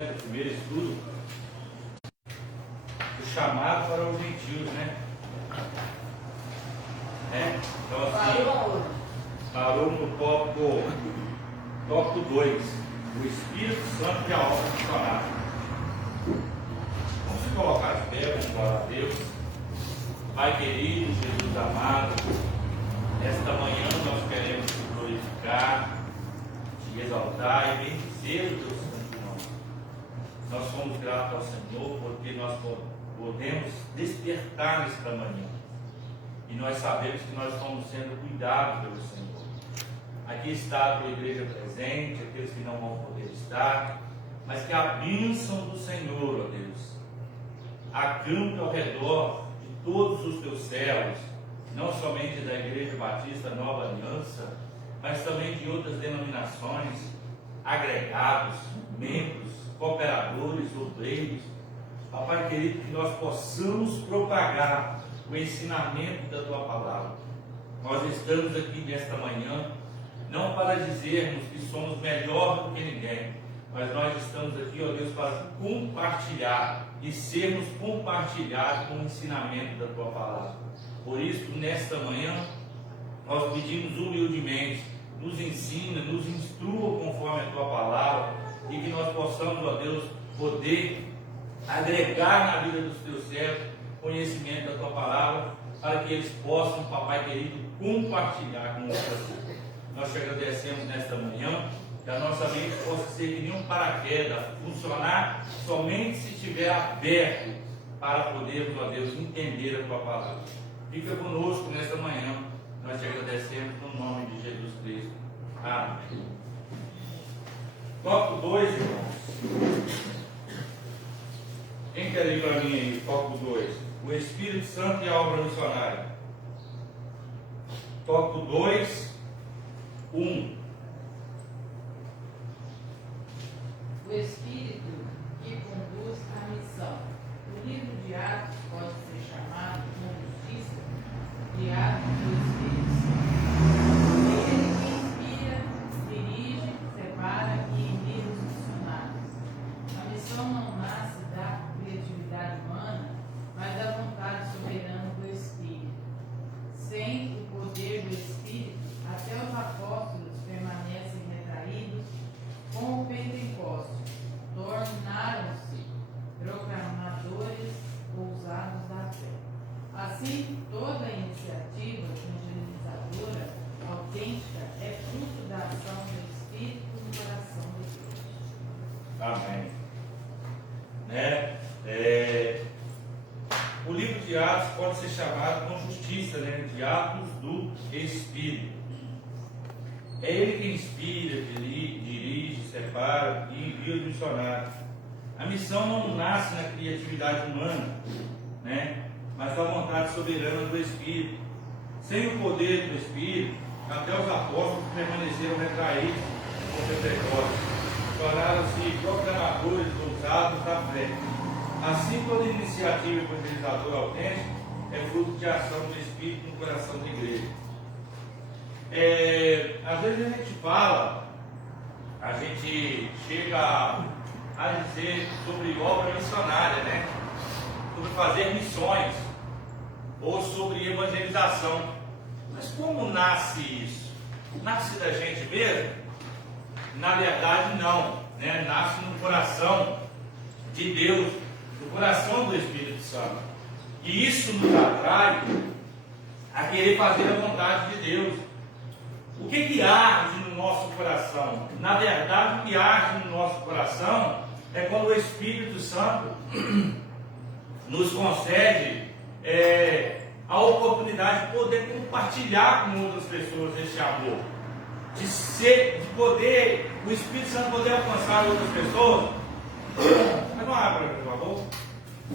do primeiro estudo, o chamado para os gentios, né? Então assim, parou no tópico 2, o Espírito Santo e a obra missionária. Vamos se colocar de pé, vamos falar a Deus. Pai querido, Jesus amado, esta manhã nós queremos te glorificar, te exaltar e bendizer o teu santo nome. Nós somos gratos ao Senhor porque nós podemos despertar nesta manhã. E nós sabemos que nós estamos sendo cuidados pelo Senhor. Aqui está a tua igreja presente, aqueles que não vão poder estar, mas que a bênção do Senhor, ó Deus, acampe ao redor de todos os teus servos, não somente da Igreja Batista Nova Aliança, mas também de outras denominações, agregados, membros, cooperadores, obreiros. Papai querido, que nós possamos propagar o ensinamento da tua palavra. Nós estamos aqui nesta manhã, não para dizermos que somos melhor do que ninguém, mas nós estamos aqui, ó Deus, para compartilhar e sermos compartilhados com o ensinamento da tua palavra. Por isso, nesta manhã, nós pedimos humildemente, nos ensina, nos instrua conforme a tua palavra, e que nós possamos, ó Deus, poder agregar na vida dos teus servos conhecimento da tua palavra, para que eles possam, papai querido, compartilhar com você. Nós te agradecemos nesta manhã, que a nossa mente possa ser que nem um paraquedas, funcionar somente se estiver aberto, para podermos, ó Deus, entender a tua palavra. Fica conosco nesta manhã, nós te agradecemos no nome de Jesus Cristo. Amém. Tópico 2, irmãos. Quem quer ir para mim aí? Tópico 2. O Espírito Santo e a obra missionária. Tópico 2, 1. O Espírito que conduz à missão. O livro de Atos pode ser chamado com justiça de Atos do Espírito Santo. É ele que inspira, dirige, separa e envia os missionários. A missão não nasce da criatividade humana, mas da vontade soberana do Espírito. Sem o poder do Espírito, até os apóstolos permanecem retraídos com o Pentecostes. Tornaram-se proclamadores ousados da fé. Assim, toda iniciativa evangelizadora autêntica é fruto da ação do Espírito no coração de Deus. Amém. O livro de Atos pode ser chamado com justiça, de Atos do Espírito. É ele que inspira, dirige, separa e envia os missionários. A missão não nasce na criatividade humana, mas da vontade soberana do Espírito. Sem o poder do Espírito, até os apóstolos permaneceram retraídos com Pentecostes. Tornaram-se proclamadores ousados da fé. Assim, toda iniciativa evangelizadora autêntica é fruto de ação do Espírito no coração da igreja. Às vezes a gente fala, a gente chega a dizer sobre obra missionária, sobre fazer missões, ou sobre evangelização. Mas como nasce isso? Nasce da gente mesmo? Na verdade não, nasce no coração de Deus, no coração do Espírito Santo. E isso nos atrai a querer fazer a vontade de Deus. O que arde no nosso coração? Na verdade, o que arde no nosso coração é quando o Espírito Santo nos concede a oportunidade de poder compartilhar com outras pessoas esse amor. De poder, o Espírito Santo poder alcançar outras pessoas. Mas não abra, por favor.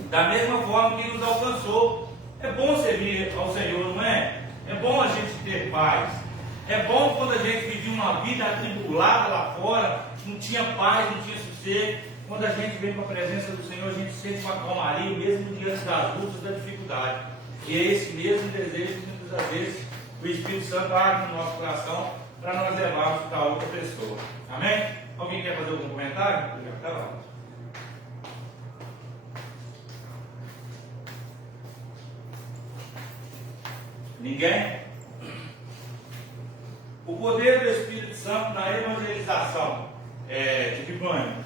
Da mesma forma que nos alcançou. É bom servir ao Senhor, não é? É bom a gente ter paz. É bom quando a gente vivia uma vida atribulada lá fora, não tinha paz, não tinha sossego. Quando a gente vem para a presença do Senhor, a gente sente uma calmaria, mesmo diante das lutas, da dificuldade. E é esse mesmo desejo que muitas vezes o Espírito Santo arde no nosso coração para nós levarmos para outra pessoa. Amém? Alguém quer fazer algum comentário? Tá lá. Ninguém? O poder do Espírito Santo na evangelização. De que banho?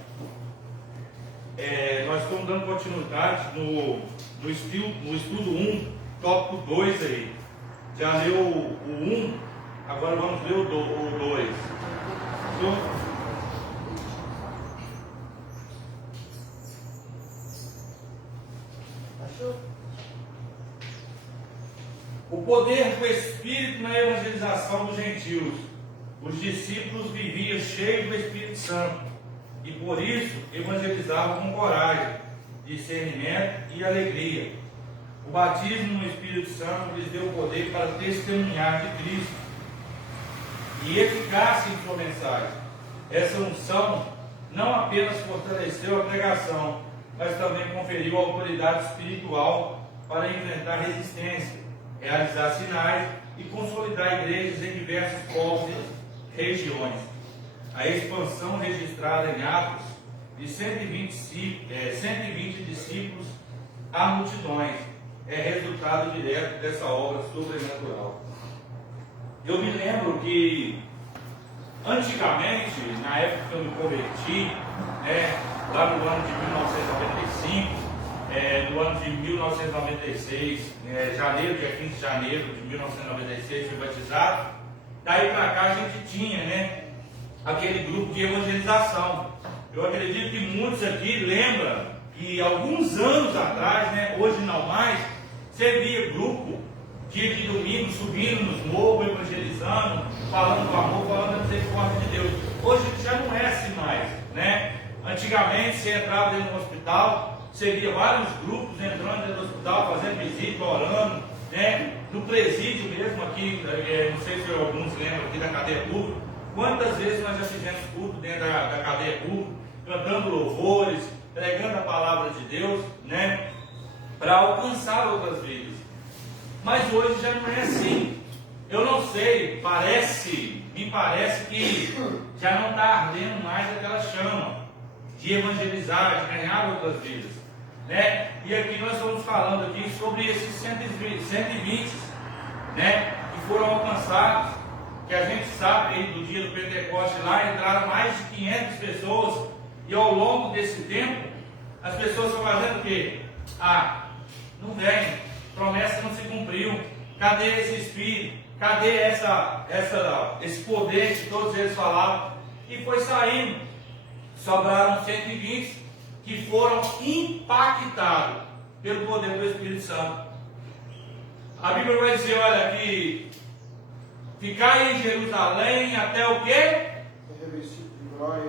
Nós estamos dando continuidade no estudo 1, tópico 2 aí. Já leu o 1, agora vamos ler o 2. O poder do Espírito na evangelização dos gentios. Os discípulos viviam cheios do Espírito Santo e por isso evangelizavam com coragem, discernimento e alegria. O batismo no Espírito Santo lhes deu poder para testemunhar de Cristo e eficácia em sua mensagem. Essa unção não apenas fortaleceu a pregação, mas também conferiu autoridade espiritual para enfrentar resistência, realizar sinais e consolidar igrejas em diversos povos e regiões. A expansão registrada em Atos de 120 discípulos a multidões é resultado direto dessa obra sobrenatural. Eu me lembro que antigamente, na época que eu me converti, lá no ano de 1995, no ano de 1996, dia 15 de janeiro de 1996, fui batizado. Daí para cá a gente tinha, aquele grupo de evangelização. Eu acredito que muitos aqui lembram que alguns anos atrás, hoje não mais, você via grupo dia de domingo subindo nos morros, evangelizando, falando do amor, falando da misericórdia de Deus. Hoje já não é assim mais, Antigamente você entrava dentro do hospital, você via vários grupos entrando dentro do hospital, fazendo visita, orando, no presídio mesmo aqui, não sei se alguns lembram aqui da cadeia pública, quantas vezes nós já fizemos culto dentro da cadeia pública, cantando louvores, pregando a palavra de Deus, para alcançar outras vidas. Mas hoje já não é assim. Eu não sei, me parece que já não está ardendo mais aquela chama de evangelizar, de ganhar outras vidas. E aqui nós estamos falando aqui sobre esses 120, que foram alcançados, que a gente sabe aí do dia do Pentecoste lá, entraram mais de 500 pessoas, e ao longo desse tempo, as pessoas estão fazendo o quê? Não vem, promessa não se cumpriu, cadê esse Espírito? Cadê esse poder que todos eles falavam? E foi saindo, sobraram 120 que foram impactados pelo poder do Espírito Santo. A Bíblia vai dizer, olha, que ficar em Jerusalém até o quê?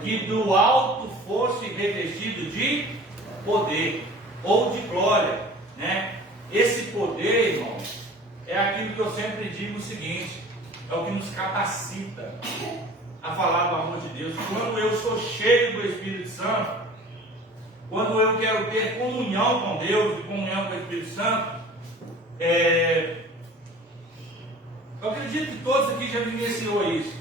Que do alto fosse revestido de poder ou de glória, Esse poder, irmãos, é aquilo que eu sempre digo o seguinte: é o que nos capacita a falar do amor de Deus. Quando eu sou cheio do Espírito Santo, quando eu quero ter comunhão com Deus e comunhão com o Espírito Santo, eu acredito que todos aqui já vivenciou isso.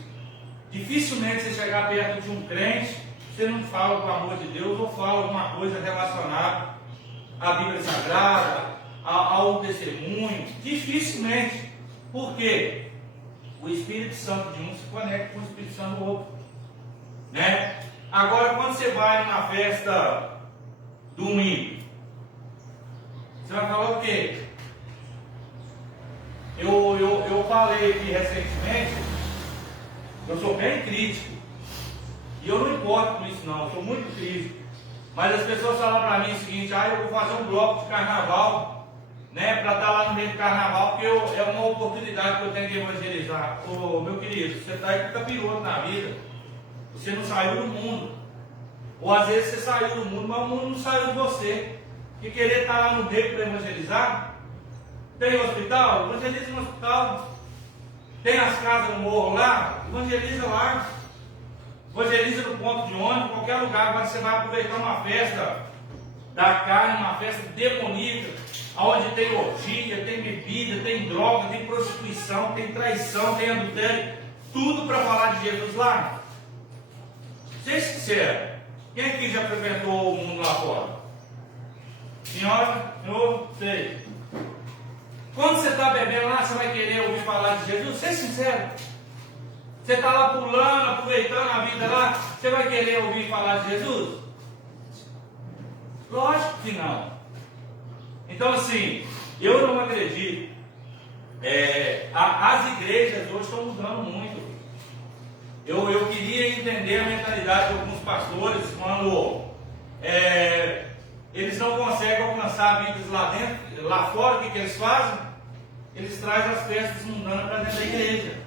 Dificilmente você chegar perto de um crente, você não fala do amor de Deus ou fala alguma coisa relacionada à Bíblia Sagrada, ao testemunho. Dificilmente. Por quê? O Espírito Santo de um se conecta com o Espírito Santo do outro. Agora, quando você vai numa festa do ímpio, você vai falar o quê? Eu falei aqui recentemente, eu sou bem crítico, e eu não importo com isso não, eu sou muito crítico, mas as pessoas falam para mim o seguinte: eu vou fazer um bloco de carnaval, para estar lá no meio do carnaval, porque é uma oportunidade que eu tenho de evangelizar. Meu querido, você está aí com capiroto na vida, você não saiu do mundo, ou às vezes você saiu do mundo, mas o mundo não saiu de você, que querer estar lá no meio para evangelizar. Tem hospital? Evangeliza no hospital. Tem as casas no morro lá? Evangeliza lá. Evangeliza no ponto de ônibus, qualquer lugar. Quando você vai aproveitar uma festa da carne, uma festa demoníaca, onde tem orgia, tem bebida, tem droga, tem prostituição, tem traição, tem adultério, tudo para falar de Jesus lá. Seja sincero, quem aqui já frequentou o mundo lá fora? Senhora, senhor, sei. Quando você está bebendo lá, você vai querer ouvir falar de Jesus? Seja sincero. Você está lá pulando, aproveitando a vida lá, você vai querer ouvir falar de Jesus? Lógico que não. Então assim, eu não acredito. As igrejas hoje estão mudando muito. Eu queria entender a mentalidade de alguns pastores quando eles não conseguem alcançar vidas lá dentro, lá fora. O que eles fazem? Eles trazem as festas mundanas para dentro da igreja.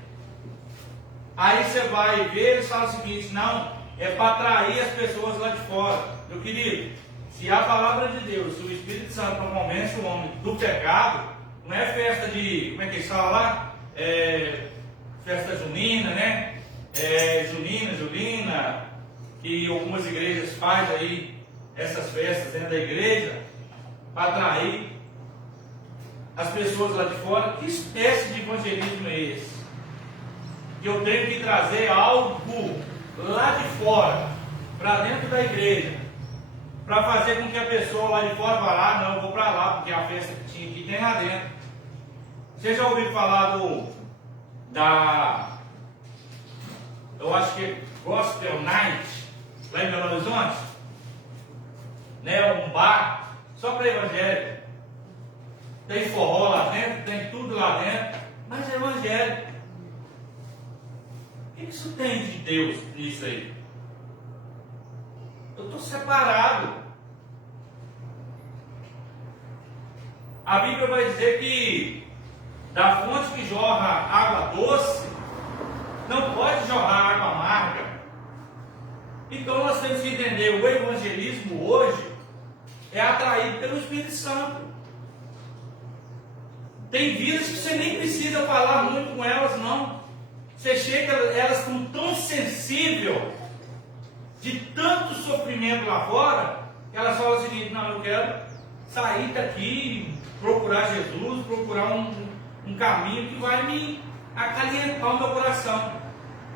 Aí você vai ver, eles falam o seguinte: não, é para atrair as pessoas lá de fora. Meu querido, se a palavra de Deus, se o Espírito Santo não convence o homem do pecado, não é festa de, como é que eles falam lá? Festa junina, né? Julina, que algumas igrejas fazem aí essas festas dentro da igreja para atrair as pessoas lá de fora. Que espécie de evangelismo é esse? Que eu tenho que trazer algo lá de fora para dentro da igreja para fazer com que a pessoa lá de fora vá lá, não, eu vou para lá porque a festa que tinha aqui tem lá dentro. Você já ouviu falar eu acho que é Gospel Night, lá em Belo Horizonte? Né, um bar só para evangélico. Tem forró lá dentro, tem tudo lá dentro, mas é evangélico. O que isso tem de Deus nisso aí? Eu estou separado. A Bíblia vai dizer que da fonte que jorra água doce, não pode jorrar água amarga. Então nós temos que entender, o evangelismo hoje é atraído pelo Espírito Santo. Tem vidas que você nem precisa falar muito com elas, não. Você chega, elas estão tão sensíveis de tanto sofrimento lá fora, que elas falam o seguinte: não, eu quero sair daqui, procurar Jesus, procurar um caminho que vai me acalentar o meu coração.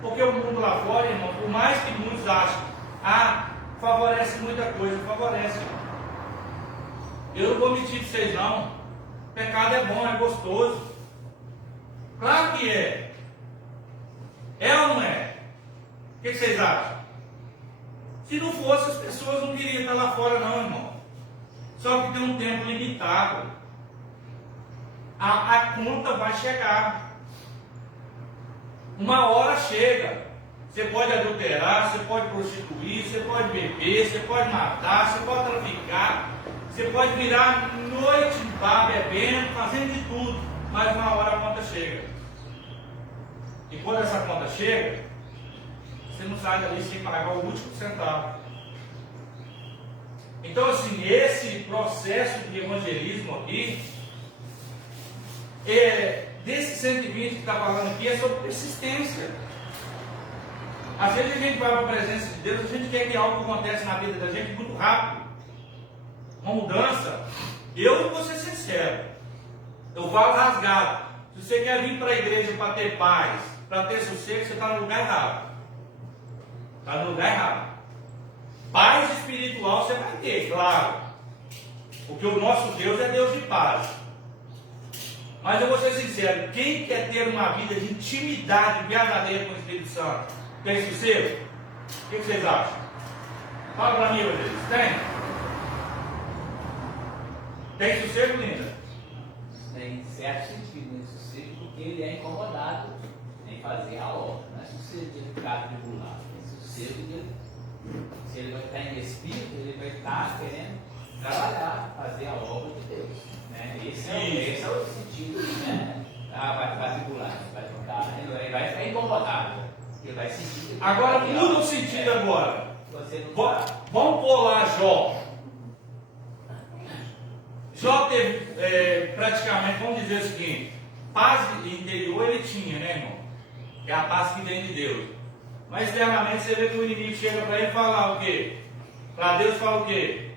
Porque o mundo lá fora, irmão, por mais que muitos achem, favorece muita coisa, favorece. Eu não vou mentir para vocês não. Pecado é bom, é gostoso. Claro que é. É ou não é? O que vocês acham? Se não fosse, as pessoas não queriam estar lá fora não, irmão. Só que tem um tempo limitado. A conta vai chegar. Uma hora chega. Você pode adulterar, você pode prostituir, você pode beber, você pode matar, você pode traficar, você pode virar noite em bar bebendo, fazendo de tudo, mas uma hora a conta chega. E quando essa conta chega, você não sai dali sem pagar o último centavo. Então assim, esse processo de evangelismo aqui, desse 120 que está falando aqui, é sobre persistência. Às vezes a gente vai para a presença de Deus, a gente quer que algo aconteça na vida da gente muito rápido. Uma mudança. Eu vou ser sincero. Eu falo rasgado. Se você quer vir para a igreja para ter paz, para ter sossego, você está no lugar errado. Está no lugar errado. Paz espiritual você vai ter, claro. Porque o nosso Deus é Deus de paz. Mas eu vou ser sincero, quem quer ter uma vida de intimidade verdadeira com o Espírito Santo, tem sossego? O que vocês acham? Fala para mim, vocês. Tem sossego, linda? Tem certo sentido nesse sossego, porque ele é incomodado em fazer a obra. Não é sossego de ficar tribulado, é sossego de, se ele vai estar em espírito, ele vai estar querendo trabalhar, fazer a obra de Deus. Né? Esse é o sentido, né? Vai tribular, ele vai ficar incomodado, ele vai sentir. Agora muda o sentido agora. Vamos pôr lá Jó. Jó teve praticamente, vamos dizer o seguinte, paz interior ele tinha, né, irmão? Que é a paz que vem de Deus. Mas externamente você vê que o inimigo chega para ele e fala o quê? Para Deus fala o quê?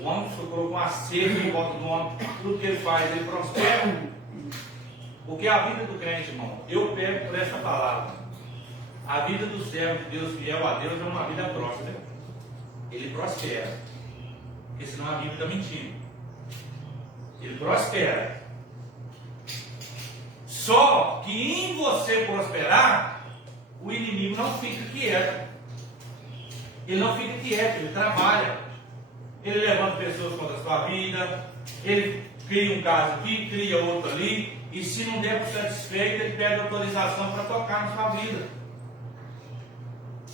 O homem colocou uma cerca em volta do homem, tudo que ele faz, ele prospera. Porque a vida do crente, irmão, eu pego por essa palavra. A vida do servo de Deus, fiel a Deus, é uma vida próspera. Ele prospera. Porque senão a Bíblia está mentindo. Ele prospera. Só que em você prosperar, o inimigo não fica quieto. Ele não fica quieto, ele trabalha. Ele levanta pessoas contra a sua vida, ele cria um caso aqui, cria outro ali, e se não der por satisfeito, ele pede autorização para tocar na sua vida.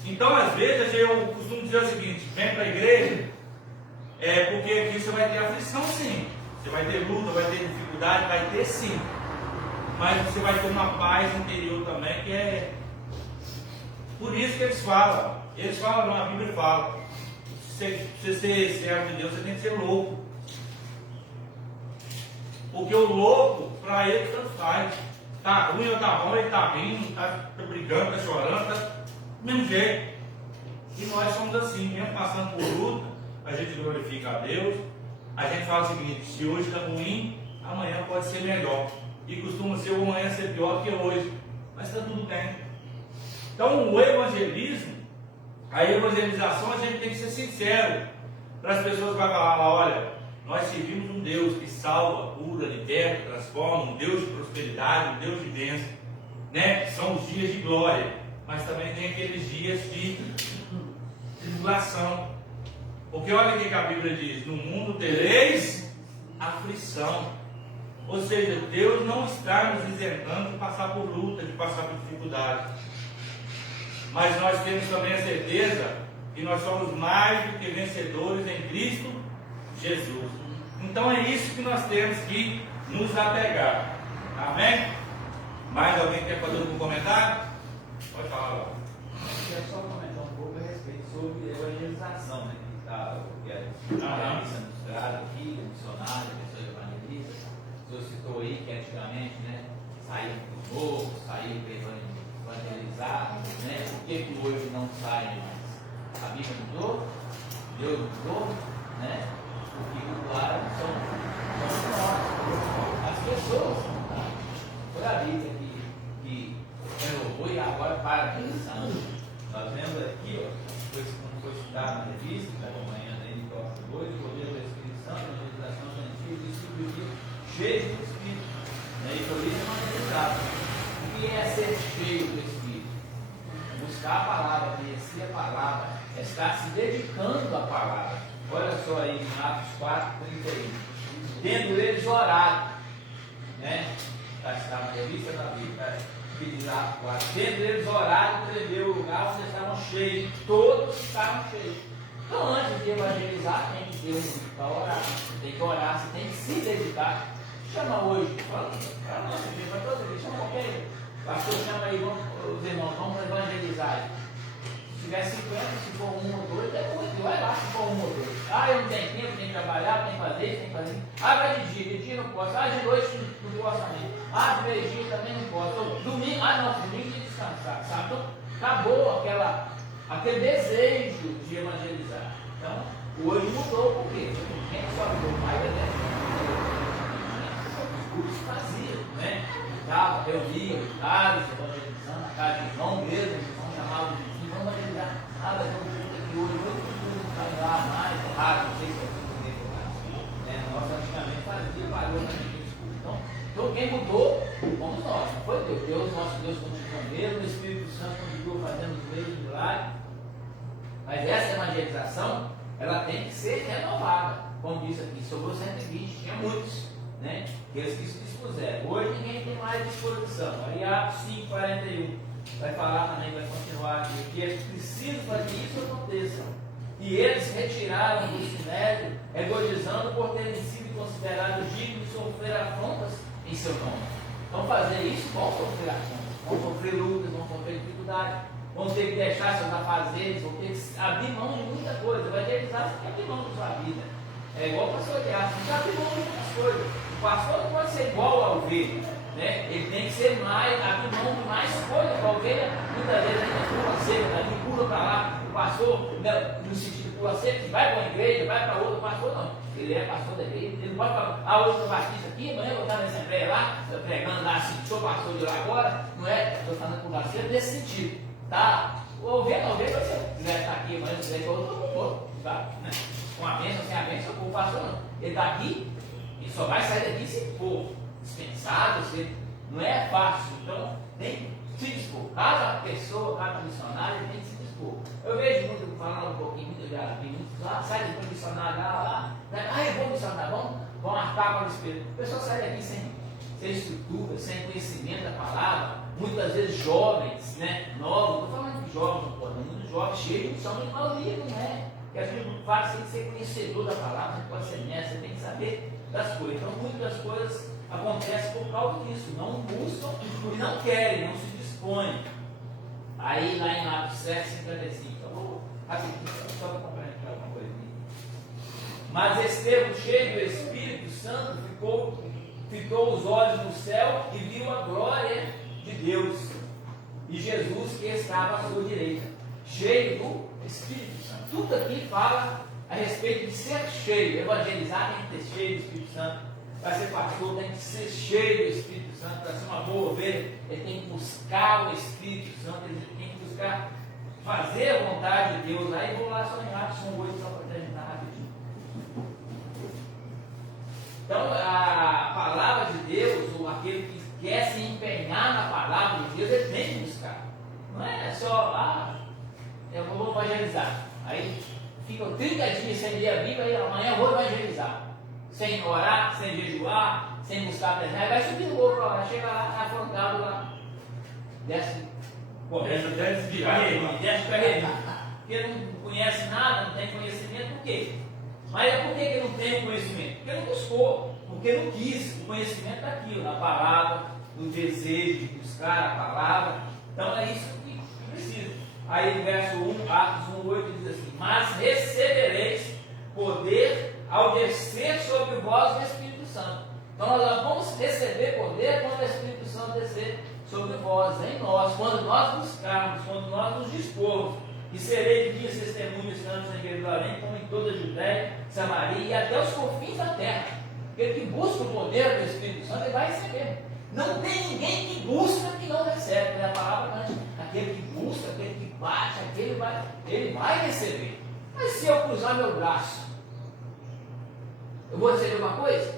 Então, às vezes, eu costumo dizer o seguinte: vem para a igreja, porque aqui você vai ter aflição, sim. Você vai ter luta, vai ter dificuldade, vai ter sim. Mas você vai ter uma paz interior também, que é por isso que eles falam. Eles falam, não, a Bíblia fala. Se você ser servo de Deus, você tem que ser louco. Porque o louco, para ele, tanto faz. Tá ruim ou tá bom, ele tá rindo, tá brigando, tá chorando, tá do mesmo jeito. E nós somos assim, mesmo passando por luta, a gente glorifica a Deus. A gente fala o seguinte: se hoje está ruim, amanhã pode ser melhor. E costuma ser o amanhã ser pior que hoje. Mas está tudo bem. Então o evangelismo, a evangelização, a gente tem que ser sincero. Para as pessoas que vão falar: olha, nós servimos um Deus que salva, cura, liberta, transforma, um Deus de prosperidade, um Deus de bênção, né? São os dias de glória, mas também tem aqueles dias de tribulação. Porque olha o que a Bíblia diz: no mundo tereis aflição. Ou seja, Deus não está nos isentando de passar por luta, de passar por dificuldade. Mas nós temos também a certeza que nós somos mais do que vencedores em Cristo Jesus. Então é isso que nós temos que nos apegar. Amém? Mais alguém quer fazer algum comentário? Pode falar lá. Eu quero só comentar um pouco a respeito sobre evangelização, né? Que está sendo estudado aqui, missionário, pessoa evangelista. O senhor citou aí que antigamente, né, saíam dos morros, saíam para evangelizar, né? Por que hoje não saem mais? A Bíblia mudou, Deus mudou, né? Porque claro, são nós, as pessoas. Tá? Foi a Bíblia que renovou e agora para a missão. Nós vemos aqui, ó, como foi estudado na revista, que está acompanhando aí no próximo 2, o poder do Espírito Santo, a evangelização gentil, distribuir cheio do Espírito. Né? E por isso não é necessário. O que é ser cheio do Espírito? Buscar a palavra, conhecer a palavra, é estar se dedicando à palavra. Olha só aí em Atos 4:31. Tendo eles orado, né? Está na revista da Bíblia, que diz Atos 4. Tendo eles orado, prendeu o lugar onde estavam cheios. Todos estavam cheios. Então, antes de evangelizar, tem que ter um para orar. Você tem que orar, você tem que se dedicar. Chama hoje, fala, nossa, para todos eles, chama qualquer pastor, chama aí, os irmãos, vamos evangelizar. Se tiver 50, se for 1 ou 2, é muito, vai lá se for 1 ou 2. Ah, eu não tenho tempo, tenho que trabalhar, tenho que fazer isso, tenho que fazer isso. Ah, vai de dia não posso. Ah, de noite não posso também. Ah, de meio-dia também não posso. Domingo, domingo de descansar, sabe? Então, acabou aquele desejo de evangelizar. Então, hoje mudou, por quê? Quem só mudou mais é os cursos faziam, né? Reunia os caras, evangelizando, a casa de irmão mesmo, irmão chamava de vizinho, vamos evangelizar. Vai ter um culto aqui hoje, não vai lá mais, é raro, não sei se é né? Nós antigamente fazia valor naquele culto. Então, quem mudou, fomos nós, não foi Deus. Deus, nosso Deus, continua mesmo, o Espírito Santo continua fazendo os mesmos milagres. Mas essa evangelização, ela tem que ser renovada. Como disse aqui, sobrou 120, tinha muitos. Né? Eles que se dispuseram. Hoje ninguém tem mais disposição. Aí Atos 5:41 vai falar também, vai continuar aqui, que é preciso para que isso aconteça. E eles retiraram do sinédrio, egoizando por terem sido considerados dignos de sofrer afrontas em seu nome. Então fazer isso, vão sofrer afrontas, vão sofrer lutas, vão sofrer dificuldades, vão ter que deixar seus afazeres, vão ter que abrir mão de muita coisa. Vai ter que abrir mão da sua vida. É igual o pastor Elias, tem que abrir mão de muitas coisas. O pastor não pode ser igual a ovelha, né? Ele tem que ser mais, abrir mão de mais coisas. A ovelha, muitas vezes, a gente pula seca, daqui pula para lá. O pastor, no sentido pula seca, vai para uma igreja, vai para outra. O pastor não, ele é pastor da igreja. Ele não pode falar, a outra batista aqui, amanhã eu vou estar na assembleia lá, pregando lá assim, sou pastor de lá agora. Não é, estou falando com você nesse sentido, tá? O ovelha, vai ser, se quiser estar aqui amanhã, se quiser ir para outro, tá? Né? Com a bênção, sem a bênção, o pastor não. Ele está aqui. só vai sair daqui se for dispensado, não é fácil. Então, tem que se dispor. Cada pessoa, cada missionário tem que se dispor. Eu vejo muito, falando um pouquinho, muito já vi muitos lá, sai de missionário lá, eu vou missionar, vamos marcar para o Espírito. O pessoal sai daqui sem estrutura, sem conhecimento da palavra, muitas vezes jovens, né, novos, estou falando de jovens, muitos jovens cheios, são de maioria, não é? Porque a gente não faz sem ser conhecedor da palavra, você pode ser mestre, você tem que saber das coisas. Então, muitas das coisas acontecem por causa disso, não buscam e não querem, não se dispõem. Aí, lá em Atos 7, 55, então, vou rapidinho, só para compartilhar alguma coisa aqui. Mas Estevão, cheio do Espírito Santo, fitou os olhos no céu e viu a glória de Deus e Jesus que estava à sua direita, cheio do Espírito Santo. Tudo aqui fala a respeito de ser cheio. Evangelizar tem que ter cheio do Espírito Santo. Para ser pastor tem que ser cheio do Espírito Santo. Para ser uma boa ovelha, ele tem que buscar o Espírito Santo, ele tem que buscar fazer a vontade de Deus. Aí vou lá só em Atos 1:8 só para terminar rapidinho. Então, a palavra de Deus, ou aquele que quer se empenhar na palavra de Deus, ele tem que buscar. Não é só, eu vou evangelizar. Aí ficam 30 dias sem ler a Bíblia e amanhã eu vou evangelizar. Sem orar, sem jejuar, sem buscar a presença. Aí vai subir o outro lá, chega lá, afrontado lá. Desce. Começa até a desviar. Desce carreirinho. Porque não conhece nada, não tem conhecimento, por quê? Mas é por que ele não tem o conhecimento? Porque não buscou, porque não quis. O conhecimento está aqui, na palavra, no desejo de buscar a palavra. Então é isso que precisa. Aí verso 1, Atos 1:8 diz assim: mas recebereis poder ao descer sobre vós o Espírito Santo. Então nós vamos receber poder quando o Espírito Santo descer sobre vós, em nós, quando nós buscarmos, quando nós nos dispormos. E serei de dias testemunhas tanto em Jerusalém como em toda a Judéia, Samaria e até os confins da terra. Aquele que busca o poder do Espírito Santo, ele vai receber. Não tem ninguém que busca que não recebe. É a palavra antes. Aquele que busca, aquele que bate, ele vai receber. Mas se eu cruzar meu braço, eu vou receber alguma coisa?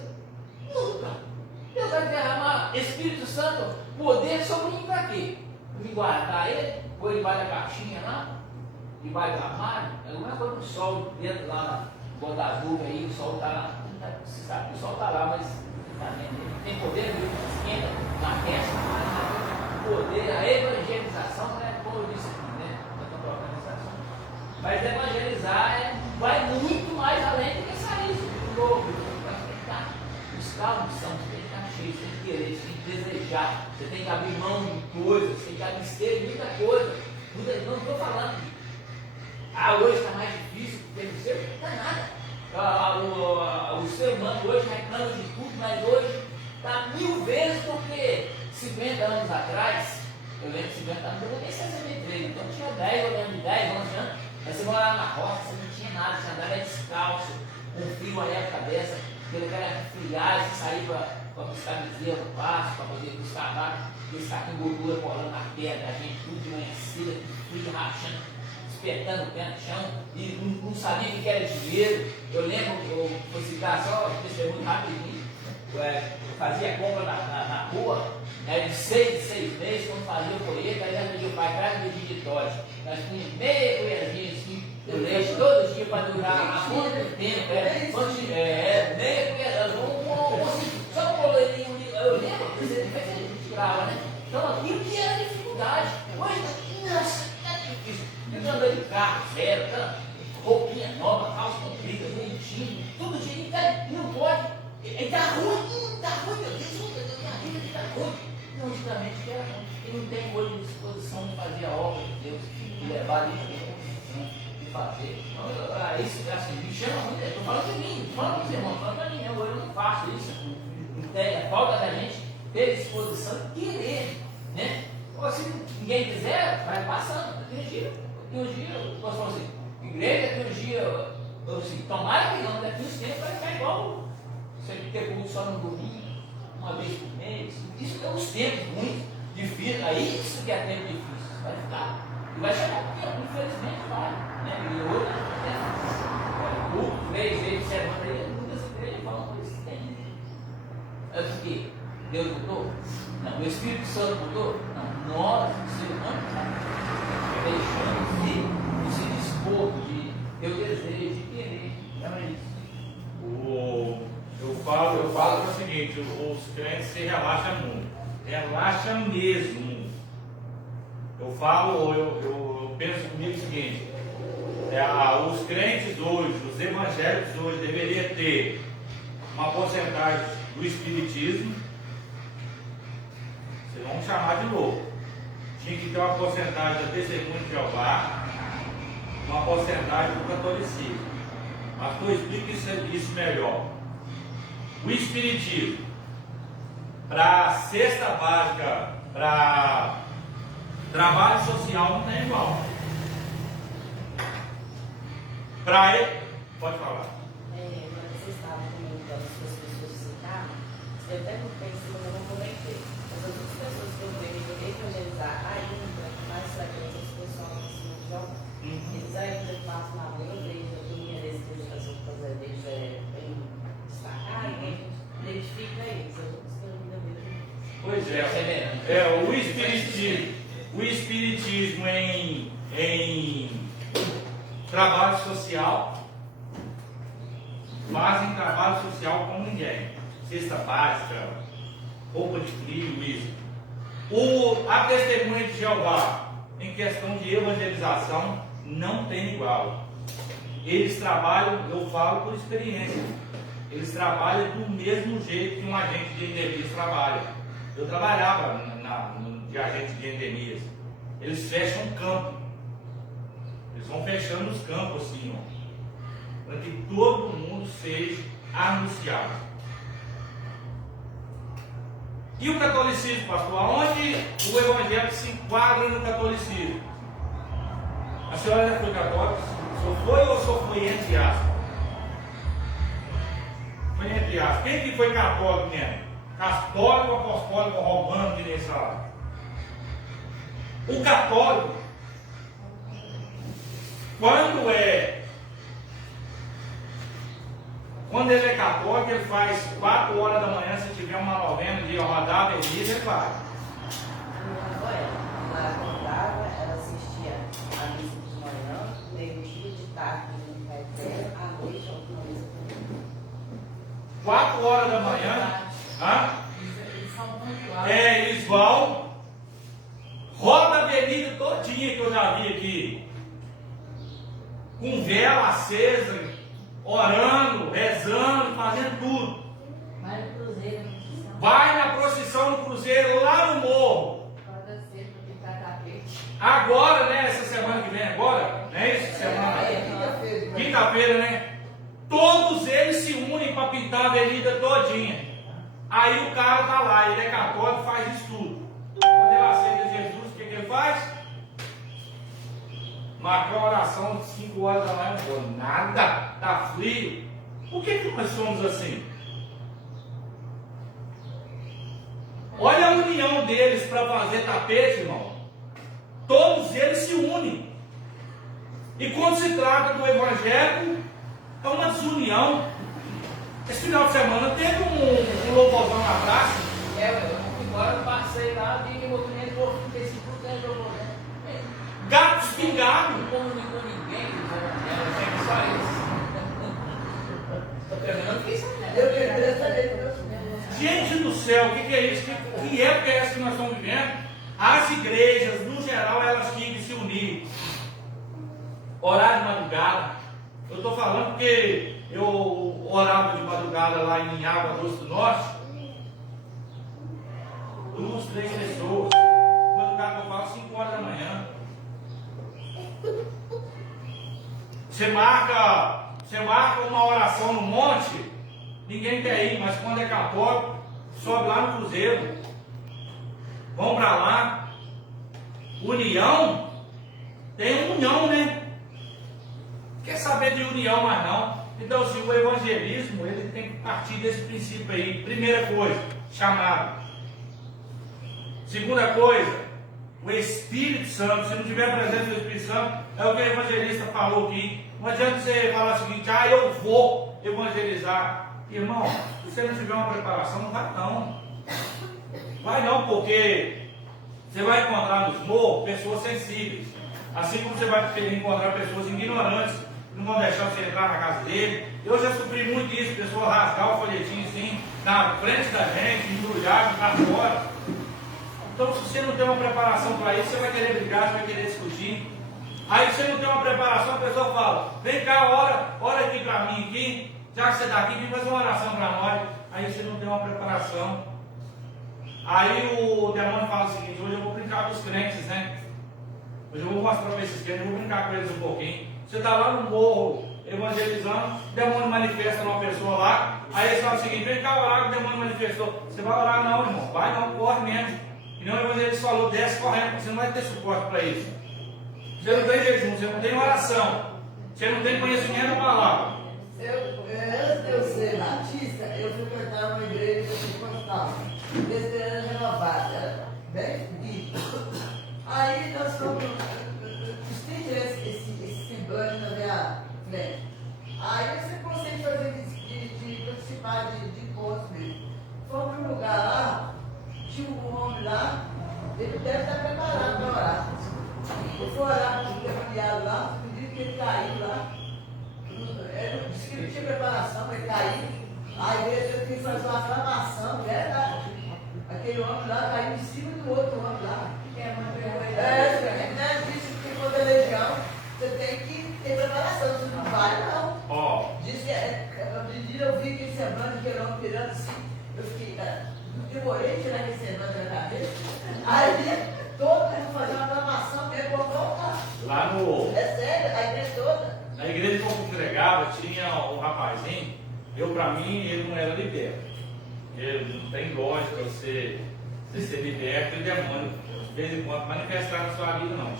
Nunca. Deus vai derramar Espírito Santo, poder sobre mim para quê? Me guardar ele, pôr debaixo da caixinha lá, debaixo do armário, alguma coisa do sol dentro lá, botar as nuvens aí, o sol está lá. Você sabe que o sol está lá, mas tem poder, ele esquenta na testa, poder, a evangelização, né? Como eu disse aqui, né? Da organização. Mas evangelizar vai muito mais além do que sair do novo. Vai tentar buscar a missão, você tem que estar cheio, você tem que querer, você tem que desejar, você tem que abrir mão de coisas, você tem que abster de muita coisa. Não estou falando de hoje está mais difícil, porque não sei, não está nada. O ser humano hoje reclama de tudo, mas hoje está 1000 vezes do que 50 anos atrás. Eu lembro de 50 anos, eu lembro de 63, então tinha 10, eu lembro de 10, 11 anos, mas você morava na roça, você não tinha nada, você andava descalço, com frio aí na cabeça, aquele cara friar, você saía para buscar bezerro no pasto, para poder buscar vaca, esse carrinho gordura colando na pedra, a gente tudo de manhã cedo, frio rachando, espetando o pé no chão, e não sabia o que era dinheiro. Eu lembro, vou citar só um testemunho rapidinho, eu fazia compra na rua, de 6 meses, quando fazia o colheita, aí nós pedíamos para trás do dia de Dodge. Nós tínhamos meia colherzinha assim, de leite todo dia para durar muito tempo, meia colher, só um colorinho, eu lembro, depois a gente tirava, né? Então aquilo que era dificuldade, hoje, nossa, é difícil. Eu andando de carro, zero, roupinha nova, calça comprida, bonitinho, tudo de não pode, ele está ruim, meu Deus, minha vida está ruim. Não, justamente porque ele não tem hoje disposição de fazer a obra de Deus, de levar a Deus, de fazer. Então, isso assim, me chama muito, estou falando de mim, estou falando dos irmãos, estou falando de mim, eu não faço isso. A falta da gente ter disposição de querer, né? Ou se ninguém quiser, vai passando. Tem um dia, eu posso falar assim, igreja, tem um dia, eu assim, tomara que não, daqui uns tempos vai ficar igual. Você ter culto só no domingo, uma vez por mês. Isso é uns tempos muito difíceis. Aí isso que é tempo difícil. Vai ficar. E vai chegar o tempo, infelizmente vai. Né? E hoje, culto, 3 vezes por semana, muitas igrejas falam, mas tem Deus mudou? Não. O Espírito Santo mudou? Não. Nós, o ser humano, deixamos de se dispor, de ter o desejo, de querer. Então é isso. Eu falo que é o seguinte, os crentes se relaxam muito. Relaxa mesmo. Eu penso comigo o seguinte, os crentes hoje, os evangélicos hoje deveriam ter uma porcentagem do espiritismo, vocês vão chamar de louco. Tinha que ter uma porcentagem da Testemunha de Jeová, uma porcentagem do catolicismo. Mas eu explico isso melhor. O espiritismo, para cesta básica, para trabalho social, não tem igual. Para ele, pode falar. Quando você estava comentando as pessoas citaram, eu até pensei, mas eu não comentei. As outras pessoas que eu vejo evangelizar ainda, mais frequente as pessoas assim, eles ainda passam na rua, igreja, linha desse que as outras igrejas bem destacadas, a gente identifica eles, as outras que eu ainda vejo. Pois é, o espiritismo em trabalho social, fazem trabalho social como ninguém. Cesta básica, roupa de frio, isso. A Testemunha de Jeová, em questão de evangelização, não tem igual. Eles trabalham, eu falo por experiência, eles trabalham do mesmo jeito que um agente de endemias trabalha. Eu trabalhava de agente de endemias. Eles fecham campo. Eles vão fechando os campos assim, ó, para que todo mundo seja anunciado. E o catolicismo, pastor? Aonde o evangelho se enquadra no catolicismo? A senhora já foi católica? Só foi ou só foi entre aspas? Foi entre aspas. Quem que foi católico mesmo? Católico, apostólico, romano, que nem sabe. O católico, quando ele é católico, ele faz 4 horas da manhã, se tiver uma novena de rodar a avenida, ele vai. Ela acordava, ela assistia a missa de manhã, meio-dia, de tarde, no café, à noite, alguma missa também. 4 horas da manhã. Eles são pontuais. Eles vão, roda a avenida todinha que eu já vi aqui, com vela acesa, orando, rezando, fazendo tudo. Vai no cruzeiro, Vai na procissão no cruzeiro lá no morro. Acorda cedo para pintar tapete. Agora, né? Essa semana que vem agora, não é isso? Quinta-feira, né? Todos eles se unem para pintar a avenida todinha. Aí o cara tá lá, ele é católico, faz isso tudo. Quando ele aceita Jesus, o que ele faz? Marcar a oração de 5 horas da manhã. Pô, nada, tá frio. Por que nós somos assim? Olha a união deles para fazer tapete, irmão. Todos eles se unem. E quando se trata do evangelho, é uma desunião. Esse final de semana teve um louvorzão na praça. Agora eu passei lá, vi que o movimento povo desse grupo é louvor. Gato espingado. Não comunicou ninguém, ela sempre só isso. Eu não fiz isso. Gente do céu, o que é isso? Que época é essa que nós estamos vivendo? As igrejas, no geral, elas tinham que se unir. Orar de madrugada. Eu estou falando porque eu orava de madrugada lá em Água Doce do Norte. 2, 3 pessoas. Madrugada eu falo 5 horas da manhã. Você marca uma oração no monte, ninguém quer ir, mas quando é católico, sobe lá no cruzeiro. Vão para lá. União, tem união, né? Quer saber de união, mas não. Então, assim, o evangelismo, ele tem que partir desse princípio aí. Primeira coisa, chamado. Segunda coisa, o Espírito Santo. Se não tiver a presença do Espírito Santo, é o que o evangelista falou aqui. Não adianta você falar o seguinte: eu vou evangelizar. Irmão, se você não tiver uma preparação, não vai não. Vai não, porque você vai encontrar nos morros pessoas sensíveis. Assim como você vai encontrar pessoas ignorantes, que não vão deixar você entrar na casa dele. Eu já sofri muito isso, pessoa rasgar o folhetinho assim, na frente da gente, embrulhar, para fora. Então, se você não tem uma preparação para isso, você vai querer brigar, você vai querer discutir. Aí, se você não tem uma preparação, a pessoa fala: vem cá, ora aqui para mim, aqui, já que você está aqui, vem fazer uma oração para nós. Aí, você não tem uma preparação. Aí, o demônio fala o seguinte: hoje eu vou brincar com os crentes, né? Hoje eu vou mostrar para esses crentes, eu vou brincar com eles um pouquinho. Você está lá no morro evangelizando, o demônio manifesta numa pessoa lá. Aí eles falam o seguinte: vem cá orar, que o demônio manifestou. Você vai orar? Não, irmão, vai não, corre mesmo. E não, o evangelista falou: desce correndo, você não vai ter suporte para isso. Você não tem jejum, você não tem oração, você não tem conhecimento da palavra. Antes de eu ser batista, eu frequentava uma igreja pentecostal, presbiteriana renovada, era bem pequeno. Aí nós fomos, tinha esse semblante na minha frente. Aí eu sempre gostei de fazer, de participar de encontros mesmo. Fomos num lugar lá, tinha um homem lá, ele deve estar preparado para orar. Eu fui orar com o demoniado lá, pedi que ele caiu lá. Ele disse que não tinha preparação, ele caiu. Aí eu quis fazer uma aclamação, verdade. Aquele homem lá caiu em cima do outro homem lá. Disse que quando é legião, você tem que ter preparação, você não vai não. Diz que eu vi aquele semblante, aquele homem virando assim, eu fiquei, demorei a tirar aquele semblante da cabeça. Aí todo mundo fazia uma aclamação, ele vou voltar. Lá no. É sério, a igreja toda. Na igreja que eu congregava, tinha um rapazinho, pra mim, ele não era liberto. Ele não tem lógica você ser liberto e o demônio, de vez em quando, manifestar na sua vida, não.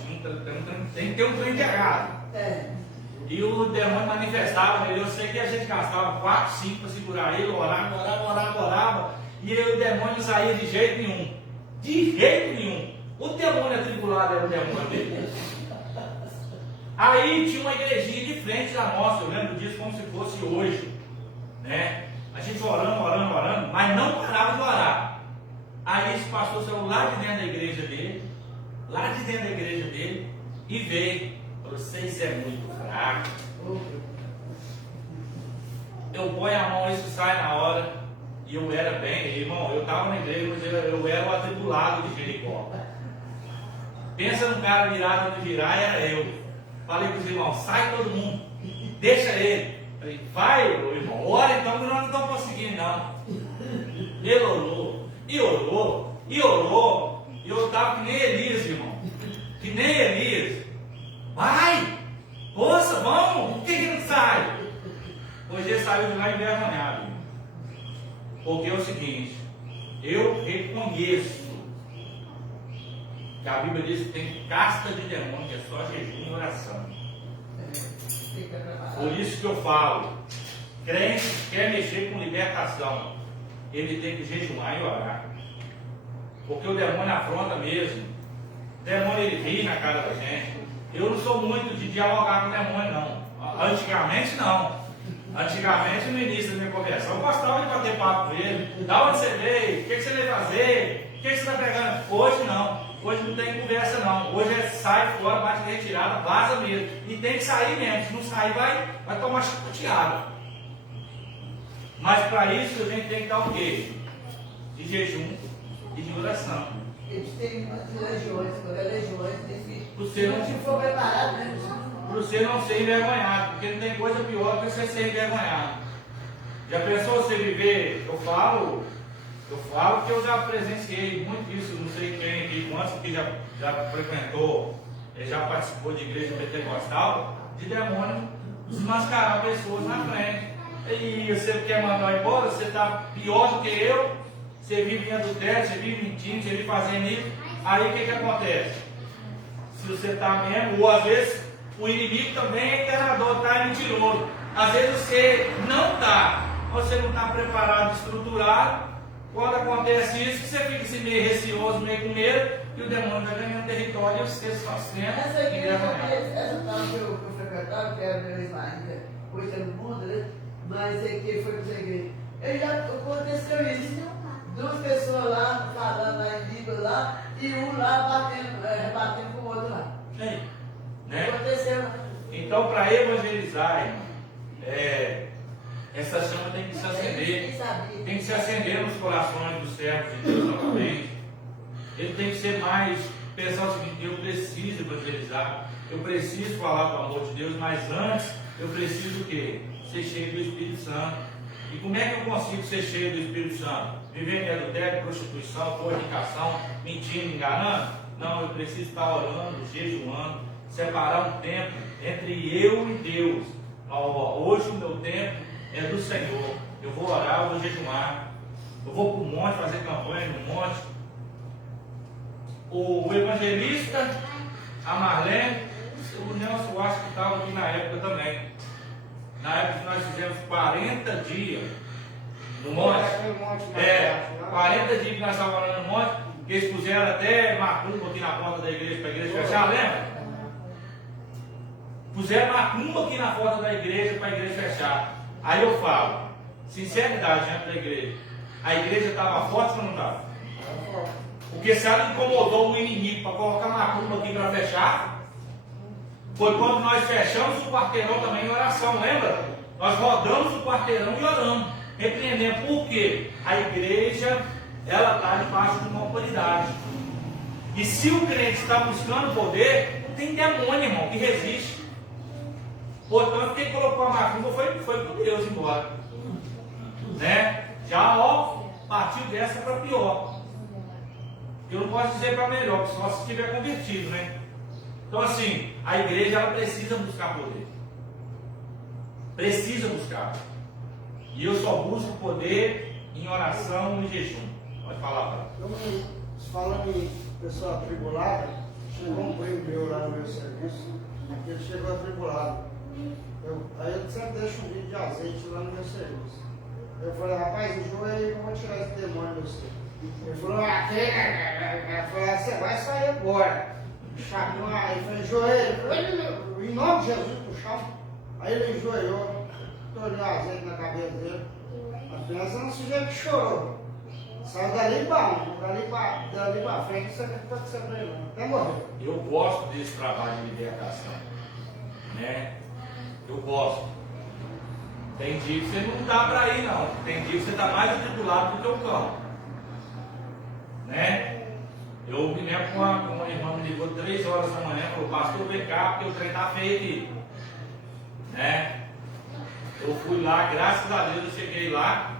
Tem que ter um trem de errado. E o demônio manifestava nele. Eu sei que a gente gastava 4, 5 para segurar ele, orava, e o demônio não saía de jeito nenhum. De jeito nenhum. O demônio atribulado era o demônio dele. Aí tinha uma igrejinha de frente da nossa, eu lembro disso como se fosse hoje, né? A gente orando, mas não parava de orar. Aí esse pastor saiu lá de dentro da igreja dele, e veio, falou: vocês é muito fraco. Eu ponho a mão, isso sai na hora. E eu era bem, irmão, eu estava na igreja, mas eu era o atribulado de Jericó. Pensa num cara virado onde virar, era eu. Falei para os irmãos: sai todo mundo, deixa ele. Falei: vai, irmão, ora então, que nós não estamos conseguindo, não. Ele orou, e eu estava que nem Elias, irmão, que nem Elias. Vai, moça, vamos, por que não sai? Hoje ele saiu de lá envergonhado, irmão. Porque é o seguinte, eu reconheço que a Bíblia diz que tem casta de demônio, que é só jejum e oração. Por isso que eu falo, crente que quer mexer com libertação, ele tem que jejuar e orar. Porque o demônio afronta mesmo. O demônio, ele ri na cara da gente. Eu não sou muito de dialogar com o demônio, não. Antigamente, não. Antigamente, no início da minha conversa, eu gostava de bater papo com ele. Da onde você veio? O que você veio fazer? O que você está pegando? Hoje não. Hoje não tem conversa não. Hoje é sai fora, bate de retirada, vaza mesmo. E tem que sair mesmo. Se não sair, vai tomar chacoteada. Mas para isso a gente tem que dar o quê? De jejum e de oração. Eles têm umas legiões, quando é legiões, se Você não for preparado, né? Para você não ser envergonhado, porque não tem coisa pior do que você ser envergonhado. Já pensou você viver? Eu falo que eu já presenciei muito isso, não sei quem aqui, quantos que já frequentou, já participou de igreja pentecostal, de demônio desmascarar pessoas na frente. E você quer mandar embora, você está pior do que eu, você vive em adultério, você vive mentindo, você vive fazendo isso. Aí o que acontece? Se você está mesmo, ou às vezes o inimigo também é enganador, está mentiroso. Às vezes você não está, você não está preparado, estruturado. Quando acontece isso, que você fica assim meio receoso, meio com medo, e o demônio vai ganhando território e você só sendo. Essa tal que eu frequentava, que era meu Ismael, hoje é no mundo, né? Mas é que foi para a igreja. Já aconteceu isso duas pessoas lá falando lá em língua lá, e um lá rebatendo com o outro lá. Aí, né? Aconteceu. Então, para evangelizar, irmão, essa chama tem que se acender. Tem que se acender nos corações dos servos de Deus novamente. Ele tem que ser mais, pensar o seguinte: eu preciso evangelizar, eu preciso falar do amor de Deus, mas antes eu preciso o quê? Ser cheio do Espírito Santo. E como é que eu consigo ser cheio do Espírito Santo? Vivendo em adultério, prostituição, fornicação, mentindo, enganando? Não, eu preciso estar orando, jejuando, separar um tempo entre eu e Deus. Hoje o meu tempo é do Senhor. Eu vou orar, eu vou jejuar. Eu vou para o monte fazer campanha no monte. O evangelista, a Marlene, o Nelson, acho que estava aqui na época também. Na época que nós fizemos 40 dias no monte. 40 dias que nós estávamos orando no monte, que eles puseram até macumba aqui na porta da igreja, para a igreja fechar, lembra? Puseram macumba aqui na porta da igreja para a igreja fechar. Aí eu falo, sinceridade diante da igreja, a igreja estava forte ou não estava? Porque se ela incomodou o inimigo para colocar macumba aqui para fechar, foi quando nós fechamos o quarteirão também em oração, lembra? Nós rodamos o quarteirão e oramos, repreendendo. Por quê? A igreja, ela está debaixo de uma autoridade. E se o crente está buscando poder, não tem demônio, irmão, que resiste. Portanto, quem colocou a macumba foi com Deus embora. Né? Já, partiu dessa para pior. Eu não posso dizer para melhor, só se tiver convertido, né? Então, assim, a igreja, ela precisa buscar poder. Precisa buscar. E eu só busco poder em oração e jejum. Pode falar, Paulo. Falando em pessoa atribulada, chegou um primo meu lá no meu serviço, ele chegou atribulado. Aí eu sempre deixo um vídeo de azeite lá no meu serviço. Eu falei, rapaz, enjoa aí que eu vou tirar esse demônio de você. Ele falou, você vai sair agora. Chamou, aí foi joelho, em nome de Jesus, pro chão. Aí ele enjoelhou, tornou azeite na cabeça dele. A criança não sujeito que chorou. Saiu dali bom, dali pra frente, isso aqui não pode ser pra ele, não. Até morrer. Eu gosto desse trabalho de libertação, né? Eu gosto. Tem dia que você não dá para ir, não. Tem dia que você está mais atribulado do que o cão, né? Eu me lembro que uma irmã me ligou 3 horas da manhã e falou, pastor, vem cá, porque o trem está feio aqui, né? Eu fui lá, graças a Deus eu cheguei lá,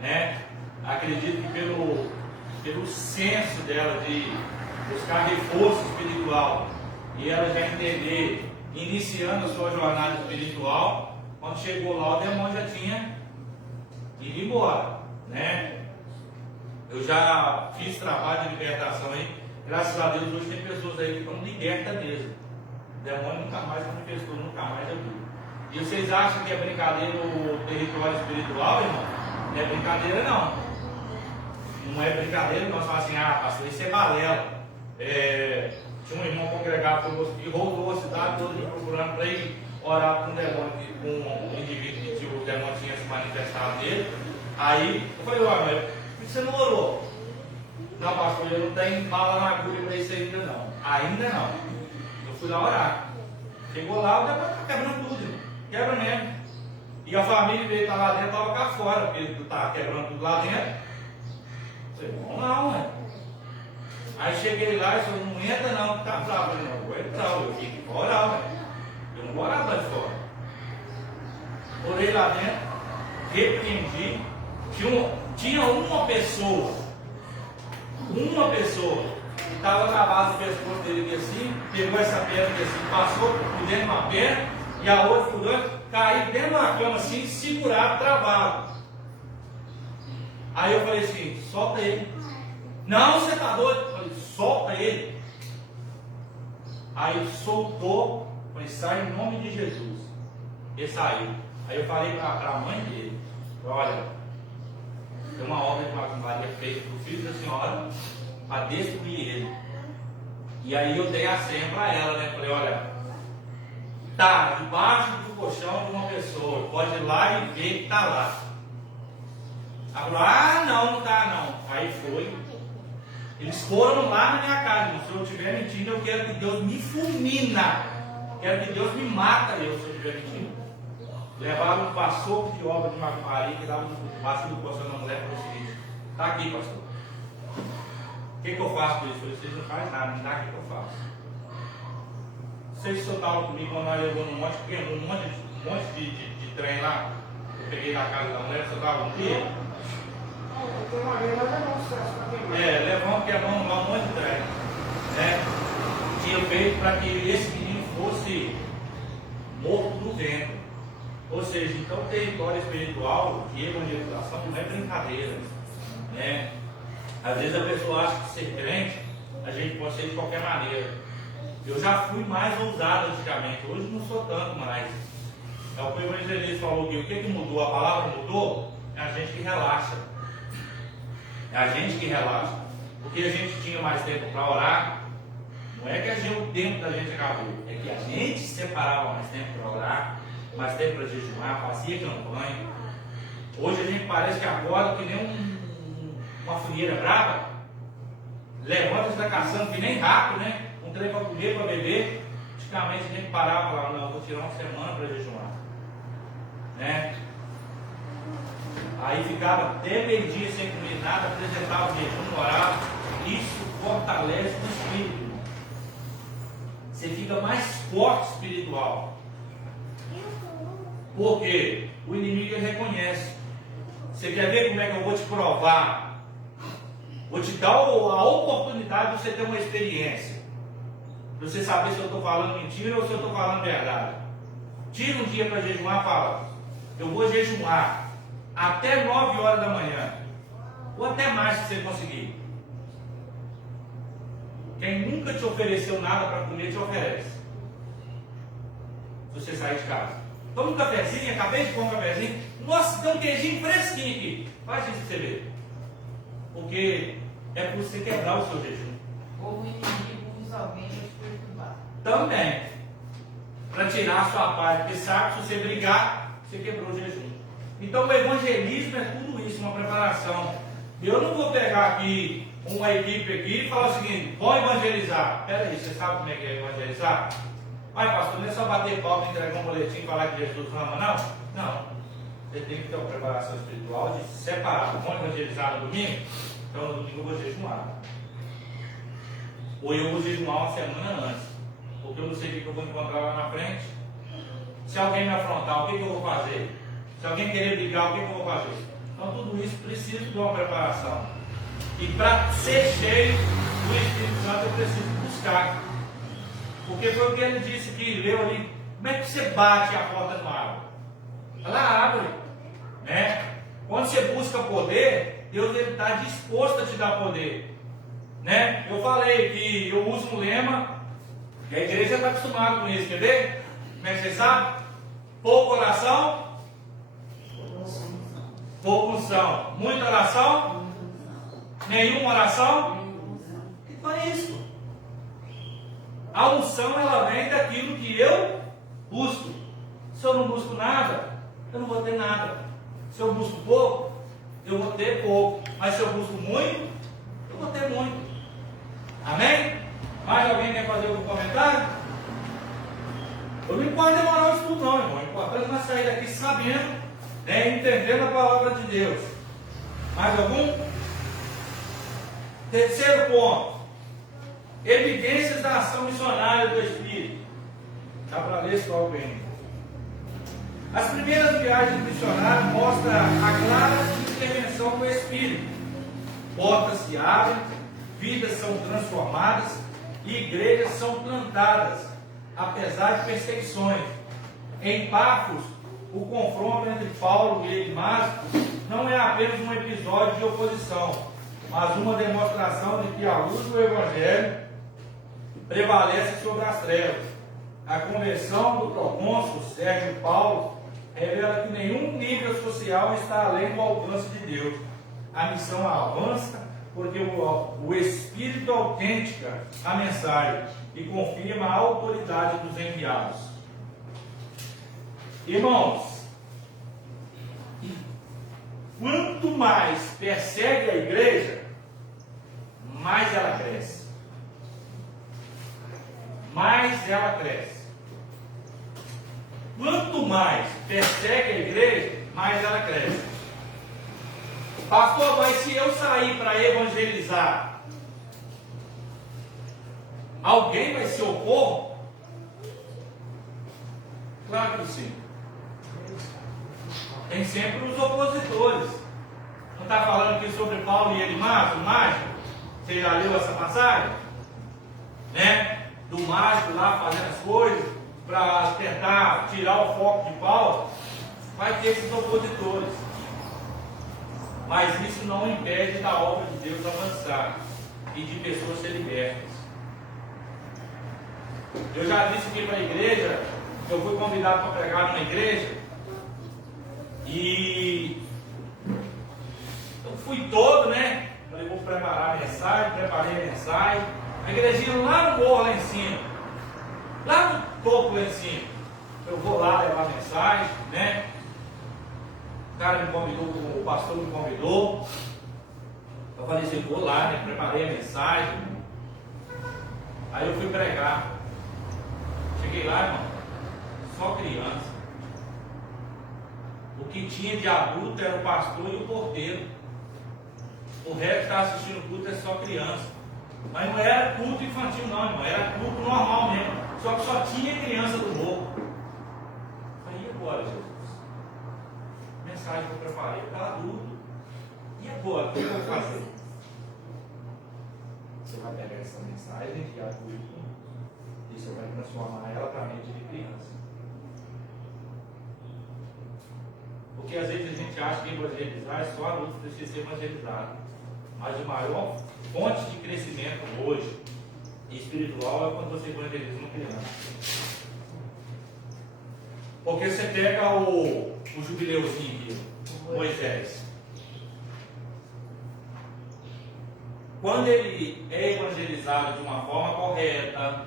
né? Acredito que pelo senso dela de buscar reforço espiritual e ela já entender, iniciando a sua jornada espiritual, quando chegou lá o demônio já tinha ido embora, né? Eu já fiz trabalho de libertação aí, graças a Deus hoje tem pessoas aí que estão libertas mesmo. O demônio nunca mais manifestou, nunca mais eu vi. E vocês acham que é brincadeira no território espiritual, irmão? Não é brincadeira não. Não é brincadeira, nós falamos assim, pastor, isso é balela. Tinha um irmão congregado e rodou a cidade toda procurando para ir orar com um demônio, com um indivíduo que o demônio tinha se manifestado nele. Aí eu falei, olha, mas por que você não orou? Não, pastor, eu não tenho bala na agulha para isso ainda não. Ainda não. Eu fui lá orar. Chegou lá, o demônio está quebrando tudo, irmão. Quebra mesmo. E a família veio estar lá dentro, estava cá fora, porque ele estava quebrando tudo lá dentro. Vamos lá, ué. Aí cheguei lá e falei, não entra não, que tá bravo. Eu não vou entrar, eu fico fora, ué. Eu não vou orar lá de fora. Orei lá dentro, repreendi. Tinha uma pessoa que estava na base do pescoço dele aqui assim, pegou essa perna aqui assim, passou por dentro de uma perna, e a outra por dentro, caiu dentro de uma cama assim, segurado, travado. Aí eu falei assim, solta ele. Não, você está doido? Eu falei, solta ele. Aí ele soltou, falei, sai em nome de Jesus. Ele saiu. Aí eu falei para a mãe dele, olha, tem uma obra de macumbaria feita para o filho da senhora para destruir ele. E aí eu dei a senha para ela, né? Falei, olha, tá debaixo do colchão de uma pessoa, pode ir lá e ver que está lá. Ela falou, ah, não tá não. Aí foi. Eles foram lá na minha casa. Se eu estiver mentindo, eu quero que Deus me fulmina. Quero que Deus me mata se eu estiver mentindo. Levaram um pastor de obra de Maria, que dava um pastor do pastor da mulher, para o seguinte: está aqui, pastor. O que eu faço com isso? Vocês não fazem nada, me dá o que eu faço. Vocês que o senhor estava comigo quando nós levamos um monte de trem lá. Eu peguei na casa da mulher, o senhor estava comigo? Levamos quebramos lá um monte de trem. Né? Tinha feito para que esse menino fosse morto no vento. Ou seja, então o território espiritual de evangelização não é brincadeira. Né? Às vezes a pessoa acha que ser crente, a gente pode ser de qualquer maneira. Eu já fui mais ousado antigamente, hoje não sou tanto mais. É o que o evangelista falou aqui, o que mudou? A palavra mudou? É a gente que relaxa. É a gente que relaxa. Porque a gente tinha mais tempo para orar. Não é que o tempo da gente acabou, é que a gente separava mais tempo para orar, mais tempo para jejuar, fazia campanha. Hoje a gente parece que acorda que nem uma fogueira brava, levanta e está caçando que nem rato, né? Um trem para comer, para beber. Antigamente a gente parava lá, não, vou tirar uma semana para jejuar. Né? Aí ficava até meio-dia sem comer nada, apresentava o jejum, orava. Isso fortalece o espírito. Você fica mais forte espiritual. Porque o inimigo reconhece. Você quer ver como é que eu vou te provar? Vou te dar a oportunidade de você ter uma experiência. Para você saber se eu estou falando mentira ou se eu estou falando verdade. Tira um dia para jejuar e fala: eu vou jejuar até 9 horas da manhã. Ou até mais se você conseguir. Quem nunca te ofereceu nada para comer, te oferece. Se você sair de casa. Toma um cafezinho, acabei de comer um cafezinho. Nossa, tem um queijinho fresquinho aqui. Faz isso pra você ver. Porque é para você quebrar o seu jejum. Ou o inimigo usa alguém para te perturbar. Também. Para tirar a sua paz. Porque sabe que se você brigar, você quebrou o jejum. Então o evangelismo é tudo isso, uma preparação. Eu não vou pegar aqui uma equipe aqui e falar o seguinte: vou evangelizar. Peraí, você sabe como é que é evangelizar? Ai, pastor, não é só bater palma, entregar um boletim e falar que Jesus ama, não? Não. Você tem que ter uma preparação espiritual de se separar. Vamos evangelizar no domingo? Então no domingo eu vou jejuar. Ou eu vou jejuar uma semana antes. Porque eu não sei o que eu vou encontrar lá na frente. Se alguém me afrontar, o que eu vou fazer? Se alguém querer brigar, o que eu vou fazer? Então tudo isso precisa de uma preparação. E para ser cheio do Espírito Santo eu preciso buscar. Porque foi o que ele disse que leu ali. Como é que você bate a porta no água? Ela abre. Né? Quando você busca poder, Deus está disposto a te dar poder. Né? Eu falei que eu uso um lema, e a igreja está acostumada com isso. Quer ver? Como é que você sabe? Pouca oração, pouca unção. Muita oração, nenhuma oração. Então é isso. A unção ela vem daquilo que eu busco. Se eu não busco nada, eu não vou ter nada. Se eu busco pouco, eu vou ter pouco. Mas se eu busco muito, eu vou ter muito. Amém? Mais alguém quer fazer algum comentário? Eu não pode demorar o estudo não, irmão. O importante é nós sair daqui sabendo, né, entendendo a palavra de Deus. Mais algum? Terceiro ponto. Evidências da ação missionária do Espírito. Dá para ler só bem. As primeiras viagens missionárias mostram a clara intervenção do Espírito. Portas se abrem, vidas são transformadas e igrejas são plantadas, apesar de perseguições. Em Pafos, o confronto entre Paulo e Damasco não é apenas um episódio de oposição, mas uma demonstração de que a luz do Evangelho prevalece sobre as trevas. A conversão do procônsul Sérgio Paulo revela que nenhum nível social está além do alcance de Deus. A missão avança porque o Espírito autentica a mensagem e confirma a autoridade dos enviados. Irmãos, quanto quanto mais persegue a igreja, mais ela cresce. Mais ela cresce. Quanto mais persegue a igreja, mais ela cresce. Pastor, mas se eu sair para evangelizar, alguém vai se opor? Claro que sim. Tem sempre os opositores. Não está falando aqui sobre Paulo e Elimas, o mágico? Você já leu essa passagem? Né? Do mágico lá fazendo as coisas para tentar tirar o foco de Paulo. Vai ter esses opositores. Mas isso não impede da obra de Deus avançar e de pessoas serem libertas. Eu já disse aqui para a igreja, eu fui convidado para pregar numa igreja e eu fui todo, né? Falei, vou preparar a mensagem, preparei a mensagem. A igrejinha lá no morro, lá em cima, lá no topo, lá em cima. Eu vou lá levar a mensagem, né? O cara me convidou, o pastor me convidou. Eu falei assim, eu vou lá, né? Preparei a mensagem. Aí eu fui pregar. Cheguei lá, irmão, só criança. O que tinha de adulto era o pastor e o porteiro. O resto que estava assistindo o culto é só criança. Mas não era culto infantil não, irmão. Era culto normal mesmo. Só que só tinha criança do morro. Aí agora, Jesus? Mensagem que eu preparei para adulto. E agora? O que eu vou fazer? Você vai pegar essa mensagem de adulto e você vai transformar ela para a mente de criança. Porque às vezes a gente acha que evangelizar é só adulto que precisa ser evangelizado. Mas a maior fonte de crescimento hoje espiritual é quando você evangeliza uma criança. Porque você pega o jubileuzinho aqui, Moisés. Quando ele é evangelizado de uma forma correta,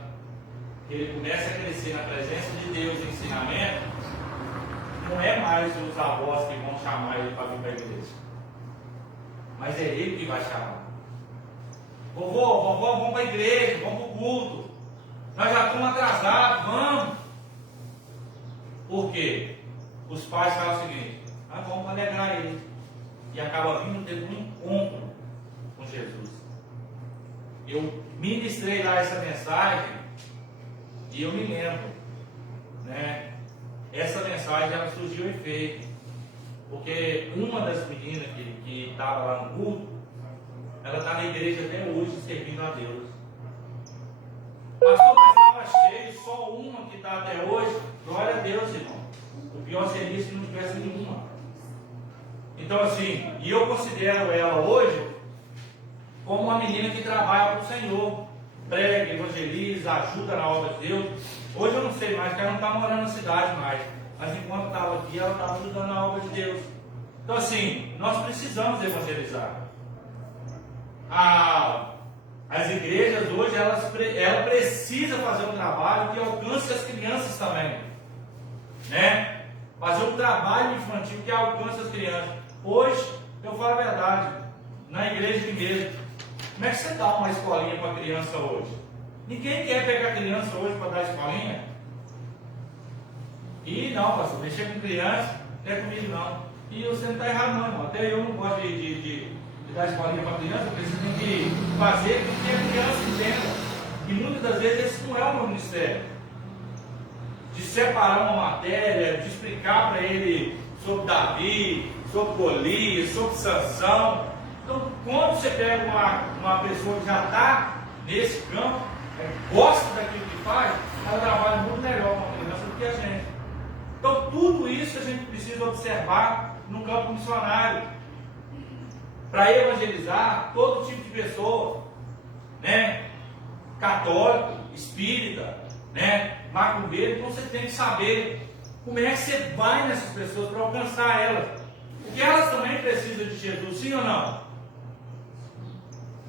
ele começa a crescer na presença de Deus e ensinamento, não é mais os avós que vão chamar ele para vir para a igreja, mas é ele que vai chamar. Vovô, vamos para a igreja, vamos para o culto. Nós já estamos atrasados, vamos. Por quê? Os pais falam o seguinte, vamos alegrar ele. E acaba vindo ter um encontro com Jesus. Eu ministrei lá essa mensagem e eu me lembro, né? Essa mensagem ela surgiu efeito. Porque uma das meninas que estava lá no culto, ela está na igreja até hoje servindo a Deus. Pastor, mas estava cheio, só uma que está até hoje. Glória a Deus, irmão. O pior seria se não tivesse nenhuma. Então assim, e eu considero ela hoje como uma menina que trabalha para o Senhor. Prega, evangeliza, ajuda na obra de Deus. Hoje eu não sei mais, porque ela não está morando na cidade mais. Mas enquanto estava aqui, ela estava ajudando na obra de Deus. Então assim, nós precisamos evangelizar. As igrejas hoje, ela precisa fazer um trabalho que alcance as crianças também. Né? Fazer um trabalho infantil que alcance as crianças. Hoje, eu falo a verdade, na igreja aqui mesmo, como é que você dá uma escolinha para a criança hoje? Ninguém quer pegar a criança hoje para dar escolinha. E não, pastor, mexer com criança não é comigo não. E você não está errado não, irmão. Até eu não gosto de dar escolinha para a criança, porque você tem que fazer com que a criança entenda. E muitas das vezes esse não é o meu ministério. De separar uma matéria, de explicar para ele sobre Davi, sobre Golias, sobre Sansão. Então, quando você pega uma pessoa que já está nesse campo, gosta daquilo que faz, ela trabalha muito melhor com a criança do que a gente. Então, tudo isso a gente precisa observar no campo missionário. Para evangelizar todo tipo de pessoa, né? Católico, espírita, né? Macumbeiro. Então você tem que saber como é que você vai nessas pessoas para alcançar elas. Porque elas também precisam de Jesus, sim ou não?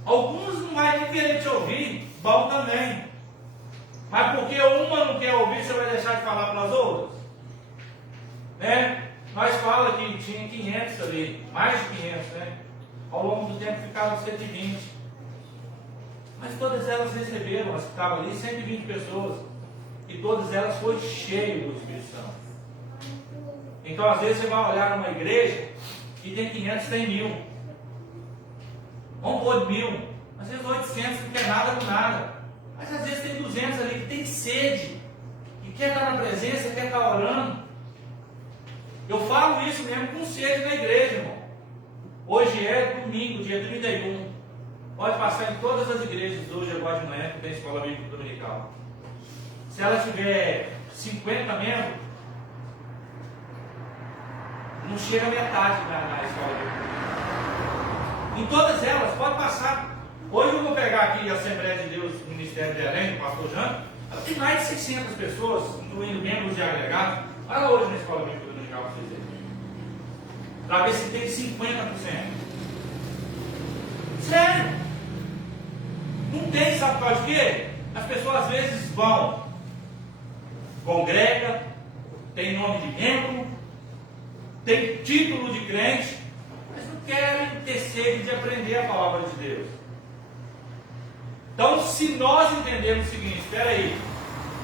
Alguns não vai nem querer te ouvir, bom também. Mas porque uma não quer ouvir, você vai deixar de falar para as outras? Né? Nós falamos que tinha 500 ali, mais de 500, né? Ao longo do tempo ficaram 120. Mas todas elas receberam, as que estavam ali, 120 pessoas. E todas elas foram cheias do Espírito Santo. Então, às vezes, você vai olhar numa igreja e tem 500, tem 1000. Vamos pôr 1000. Às vezes 800 não quer nada com nada. Mas às vezes tem 200 ali que tem sede. Que quer estar na presença, quer estar orando. Eu falo isso mesmo com sede na igreja, irmão. Hoje é domingo, dia 31. Pode passar em todas as igrejas hoje, agora de manhã, que tem escola bíblica dominical. Se ela tiver 50 membros, não chega a metade na escola bíblica. Em todas elas, pode passar. Hoje eu vou pegar aqui a Assembleia de Deus, o Ministério de Belém, do pastor Jânio. Ela tem mais de 600 pessoas, incluindo membros de agregados. Olha hoje na escola bíblica dominical para vocês verem. Para ver se tem 50%. Sério? Não tem, sabe por causa de quê? As pessoas às vezes vão, congrega, tem nome de membro, tem título de crente, mas não querem ter sede de aprender a palavra de Deus. Então, se nós entendermos o seguinte, espera aí,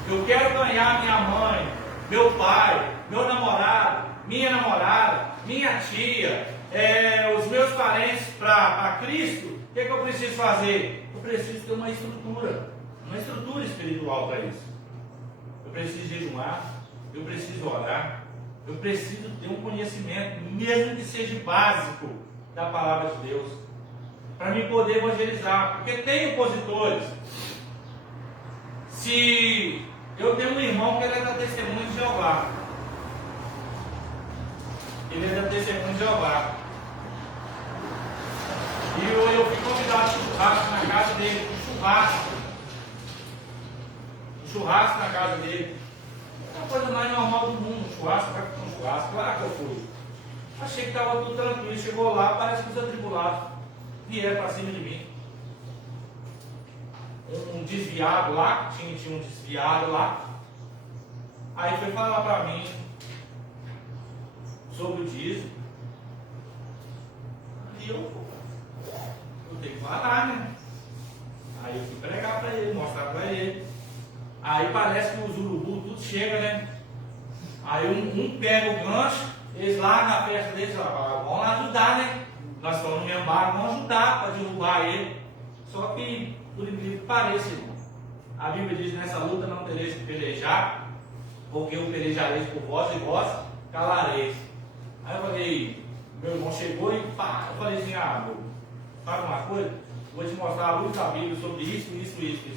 eu quero ganhar minha mãe, meu pai, meu namorado, minha namorada, minha tia, os meus parentes para Cristo, o que eu preciso fazer? Eu preciso ter uma estrutura espiritual para isso. Eu preciso jejuar, eu preciso orar, eu preciso ter um conhecimento, mesmo que seja básico, da palavra de Deus, para me poder evangelizar, porque tem opositores. Se eu tenho um irmão que ele é da Testemunha de Jeová, de Jeová. E eu fui convidado para um churrasco na casa dele, um churrasco na casa dele. É a coisa mais normal do mundo, um churrasco, vai para um churrasco, claro que eu fui. Achei que estava tudo tranquilo, chegou lá, parece que os atribulados vieram para cima de mim. Um desviado lá, tinha um desviado lá. Aí foi falar para mim sobre o dízimo. E eu tenho que falar, né? Aí eu fui pregar para ele, mostrar para ele. Aí parece que os urubus tudo chega, né? Aí um pega o gancho, eles lá na festa deles falam, vamos lá ajudar, né? Nós estamos no mesmo barco, vamos ajudar para derrubar ele. Só que, por incrível que pareça, irmão, a Bíblia diz, nessa luta não tereis que pelejar, porque eu pelejareis por vós e vós calareis. Aí eu falei, meu irmão chegou e pá, eu falei assim, meu, sabe uma coisa? Vou te mostrar a luz da Bíblia sobre isso.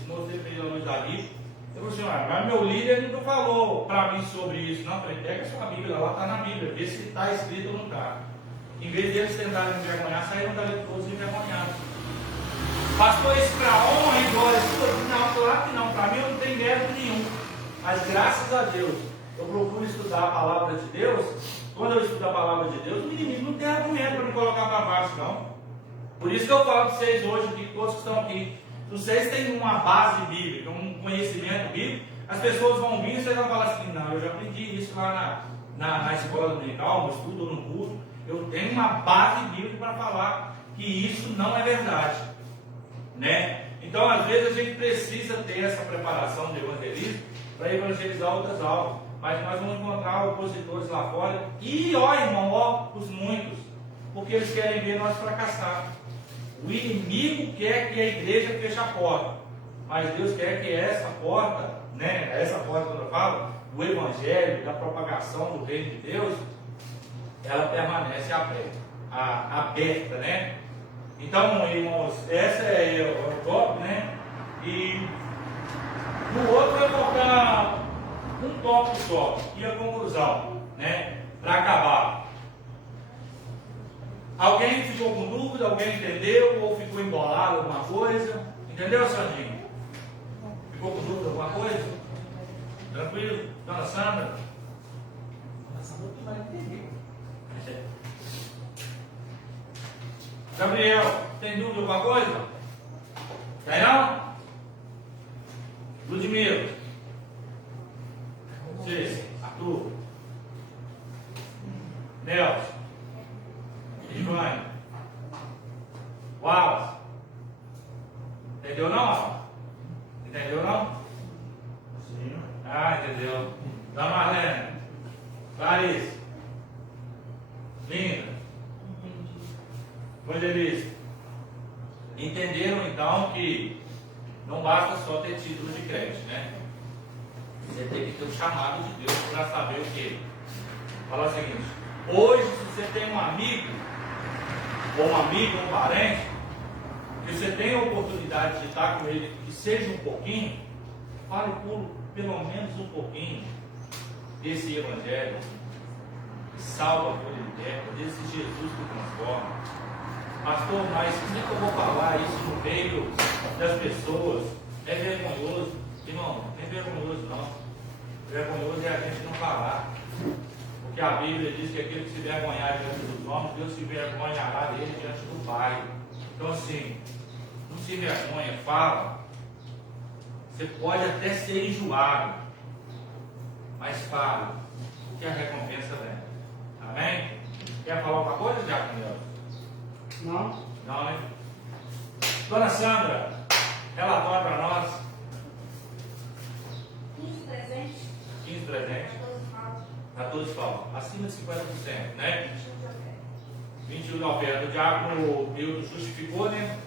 Mostrei para ele a luz da Bíblia. Eu falei assim, mas meu líder não falou para mim sobre isso. Não, eu falei, pega a sua Bíblia lá, está na Bíblia, vê se está escrito ou não está. Em vez deles tentarem me envergonhar, saíram dali todos envergonhados. Pastor, isso para honra e glória? Não, claro que não, para mim eu não tenho mérito nenhum. Mas graças a Deus, eu procuro estudar a palavra de Deus. Quando eu estudo a palavra de Deus, o inimigo não tem argumento para me colocar para baixo, não. Por isso que eu falo para vocês hoje, que todos que estão aqui, se vocês têm uma base bíblica, um conhecimento bíblico, as pessoas vão vir e vocês vão falar assim, não, eu já aprendi isso lá na escola dominical, no estudo ou no curso, eu tenho uma base bíblica para falar que isso não é verdade, né? Então, às vezes, a gente precisa ter essa preparação de evangelismo para evangelizar outras almas, mas nós vamos encontrar opositores lá fora, e irmão, os muitos, porque eles querem ver nós fracassar. O inimigo quer que a igreja feche a porta, mas Deus quer que essa porta, né, essa porta quando eu falo, do evangelho, da propagação do reino de Deus, ela permanece aberta, né? Então, irmãos, essa é o tópico, né? E no outro eu vou colocar um tópico só, e a conclusão, né? Para acabar. Alguém ficou com dúvida? Alguém entendeu? Ou ficou embolado alguma coisa? Entendeu, Sandrinho? Ficou com dúvida alguma coisa? Tranquilo? Dona Sandra? Dona Sandra não vai entender. Gabriel, tem dúvida alguma coisa? Tem não? Ludmila? Você? Arthur? Nelson, Ivane, Wallace. Entendeu não, Wallace? Entendeu não? Sim. Ah, entendeu. Da Marlene, Clarice, Linda, Evangelista. Entenderam então que não basta só ter título de crente, né? Você tem que ter o chamado de Deus para saber o quê? Fala o seguinte: hoje, se você tem um amigo, ou um parente, que você tem a oportunidade de estar com ele, que seja um pouquinho, fale por pelo menos um pouquinho desse Evangelho, que salva, que liberta, desse Jesus que transforma. Pastor, mas como é que eu vou falar isso no meio das pessoas? É vergonhoso? Irmão, não é vergonhoso não. Vergonhoso é a gente não falar. Porque a Bíblia diz que aquele que se vergonhar diante dos homens, Deus se vergonhará dele diante do Pai. Então assim, não se vergonha, fala. Você pode até ser enjoado, mas fala, porque a recompensa vem. Amém? Quer falar alguma coisa, Diácono? Não? Não, né? Dona Sandra, relatório para nós. 15 presentes. 15 presentes. A todos faltam. Acima de 50%, né? 21 de oferta. O Diácono Milton justificou, né?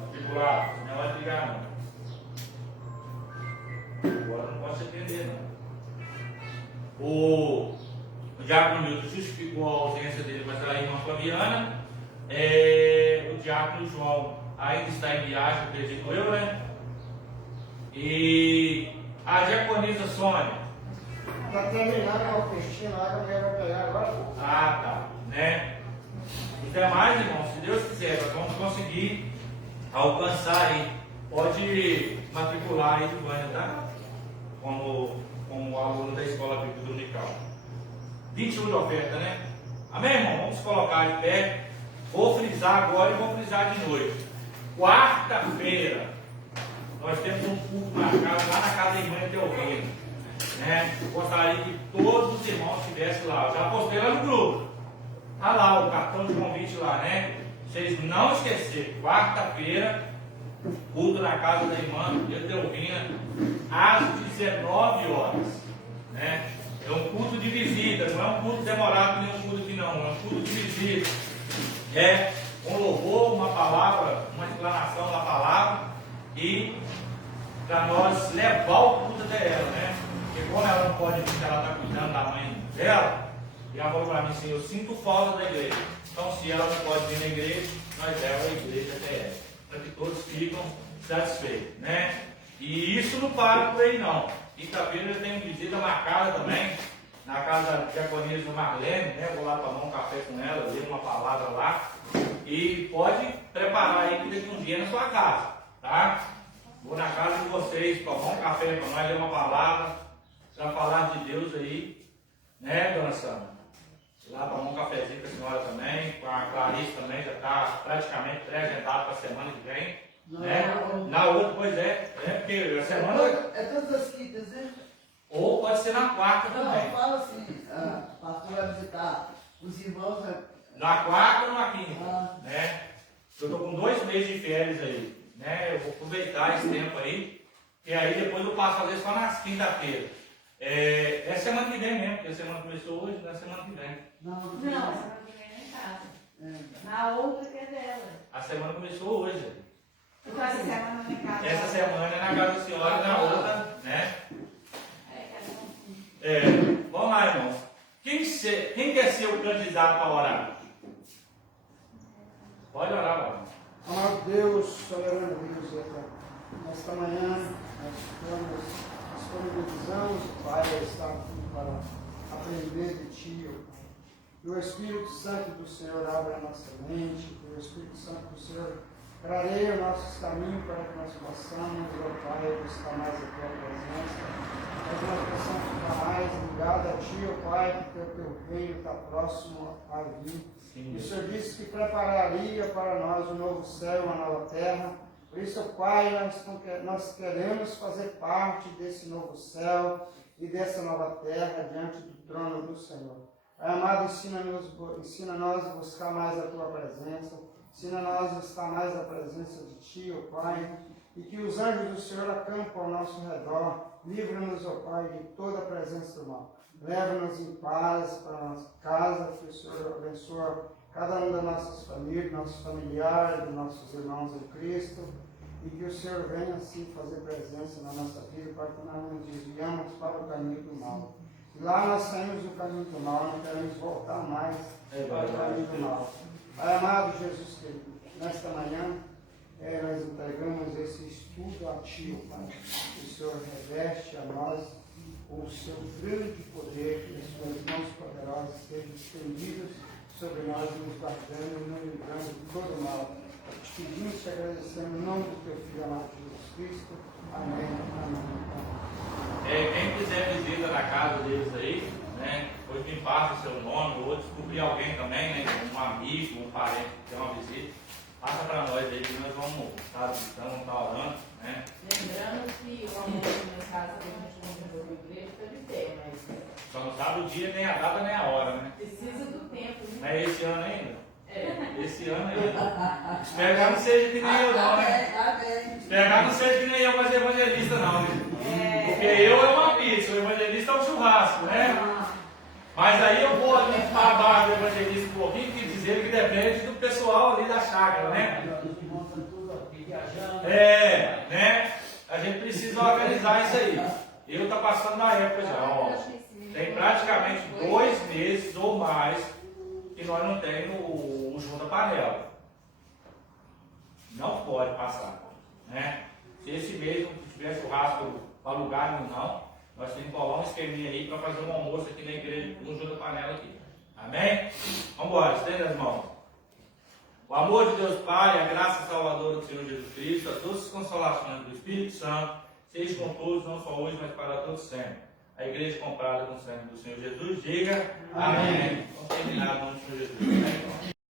Matricular, não vai ligar, não. Agora não posso entender, não. O Diácono Milton justificou a ausência dele, mas ela é irmã Flaviana. O Diácono João ainda está em viagem, acredito eu, né? E a diaconisa Sônia. Está terminando a festinha lá, que eu quero pegar agora. Ah, tá. Né? Os demais, irmãos, se Deus quiser, nós vamos conseguir alcançar aí. Pode matricular aí, Ivânia, tá? Como aluno da Escola Bíblica Dominical. 21 de oferta, né? Amém, irmão? Vamos colocar de pé. Vou frisar agora e vou frisar de noite. Quarta-feira, nós temos um culto marcado lá na casa da irmã Teovina. Né? Gostaria que todos os irmãos estivessem lá. Eu já postei lá no grupo. Está lá o cartão de convite lá, né? Vocês não esquecerem, quarta-feira, culto na casa da irmã Teovina, às 19 horas. Né? É um culto de visita, não é um culto demorado, nem um culto que não, é um culto de visita. É um louvor, uma palavra, uma explanação da palavra e para nós levar o culto até ela, né? Porque como ela não pode vir, ela está cuidando da mãe dela, e ela falou para mim assim, eu sinto falta da igreja. Então se ela não pode vir na igreja, nós levamos a igreja até ela, para que todos ficam satisfeitos, né? E isso não para por aí não. Quinta-feira eu tenho visita marcada também, na casa da diaconisa Marlene, né? Vou lá tomar um café com ela, ler uma palavra lá. E pode preparar aí que daqui um dia na sua casa, tá? Vou na casa de vocês, tomar um café para nós, ler uma palavra, para falar de Deus aí, né, dona Sandra? Lá tomar um cafezinho com a senhora também, com a Clarice também, já está praticamente pré-agendado para a semana que vem. Não, Né? não. Na outra, pois porque a semana. É todas as quintas, né? Ou pode ser na quarta Não, também. fala assim, o pastor vai visitar os irmãos. Na quarta ou na quinta, Ah. né? Eu estou com 2 meses de férias aí, né? Eu vou aproveitar esse tempo aí, e aí depois eu passo a fazer só nas quinta-feiras. É semana que vem mesmo, porque a semana começou hoje, na semana que vem. Não, Não, semana que vem é em casa. É. Na outra que é dela. A semana começou hoje. Então essa semana não é em casa. Essa semana é na casa da senhora e na outra, né? Vamos lá, irmãos. Quem quer ser o candidato para orar? Pode orar, mano. Amado Deus, soberano Deus, nesta manhã nós disponibilizamos, Pai, a estar aqui para aprender de Ti, ó Pai. Que o Espírito Santo do Senhor abra a nossa mente, que o Espírito Santo do Senhor clareie os nossos caminhos para que nós possamos, ó Pai, buscar mais a Tua presença, para que nós possamos ficar mais ligados a Ti, ó Pai, porque o Teu reino está próximo a vir. Sim. O Senhor disse que prepararia para nós um novo céu, uma nova terra. Por isso, Pai, nós queremos fazer parte desse novo céu e dessa nova terra diante do trono do Senhor. Pai amado, ensina-nós a buscar mais a Tua presença, ensina-nós a estar mais na presença de Ti, ó Pai, e que os anjos do Senhor acampam ao nosso redor. Livra-nos, ó Pai, de toda a presença do mal. Leva-nos em paz para a nossa casa, que o Senhor abençoe cada um das nossas famílias, nossos familiares, dos nossos irmãos em Cristo, e que o Senhor venha assim fazer presença na nossa vida, para que nós nos desviamos para o caminho do mal. E lá nós saímos do caminho do mal, não queremos voltar mais para o caminho do mal. Pai amado Jesus querido, nesta manhã nós entregamos esse estudo a Ti, Pai. O Senhor reveste a nós o Seu grande poder, que as Suas mãos poderosas estejam estendidas sobre nós, nos guardando e nos livrando de todo mal. Te pedimos e te agradecemos em nome do Teu Filho amado Jesus Cristo. Amém. Amém. Quem quiser visita na casa deles aí, né, depois me passa o seu nome, ou descobrir alguém também, né, um amigo, um parente que tem uma visita, passa para nós aí que nós vamos estar visitando, vamos estar orando, né? Lembrando que o amor de minha casa que a gente convidou na igreja está de pé, mas Só não sabe o dia, nem a data, nem a hora, né? precisa do tempo, Não né? é esse ano ainda? É. Esse ano ainda. Espero que não seja que nem eu não, né? Amém. Espero que não seja que nem eu, mas evangelista não, né? Porque eu é uma pizza, o evangelista é um churrasco, né? Mas aí eu vou ali para baixo do evangelista um pouquinho, que dizer que depende do pessoal ali da chácara, né? Né? A gente precisa organizar isso aí. Eu estou passando na época já, ó. Tem praticamente 2 meses ou mais que nós não temos o junta panela. Não pode passar, né? Se esse mês não tiver churrasco para lugar nenhum, não, nós temos que colar um esqueminha aí para fazer um almoço aqui na igreja, no junta panela aqui. Amém? Vamos embora, estenda as mãos. O amor de Deus Pai, a graça salvadora do Senhor Jesus Cristo, as doces consolações do Espírito Santo, seja com todos, não só hoje, mas para todos sempre. A igreja comprada com o sangue do Senhor Jesus, diga amém. Vamos terminar no nome do Senhor Jesus. Amém?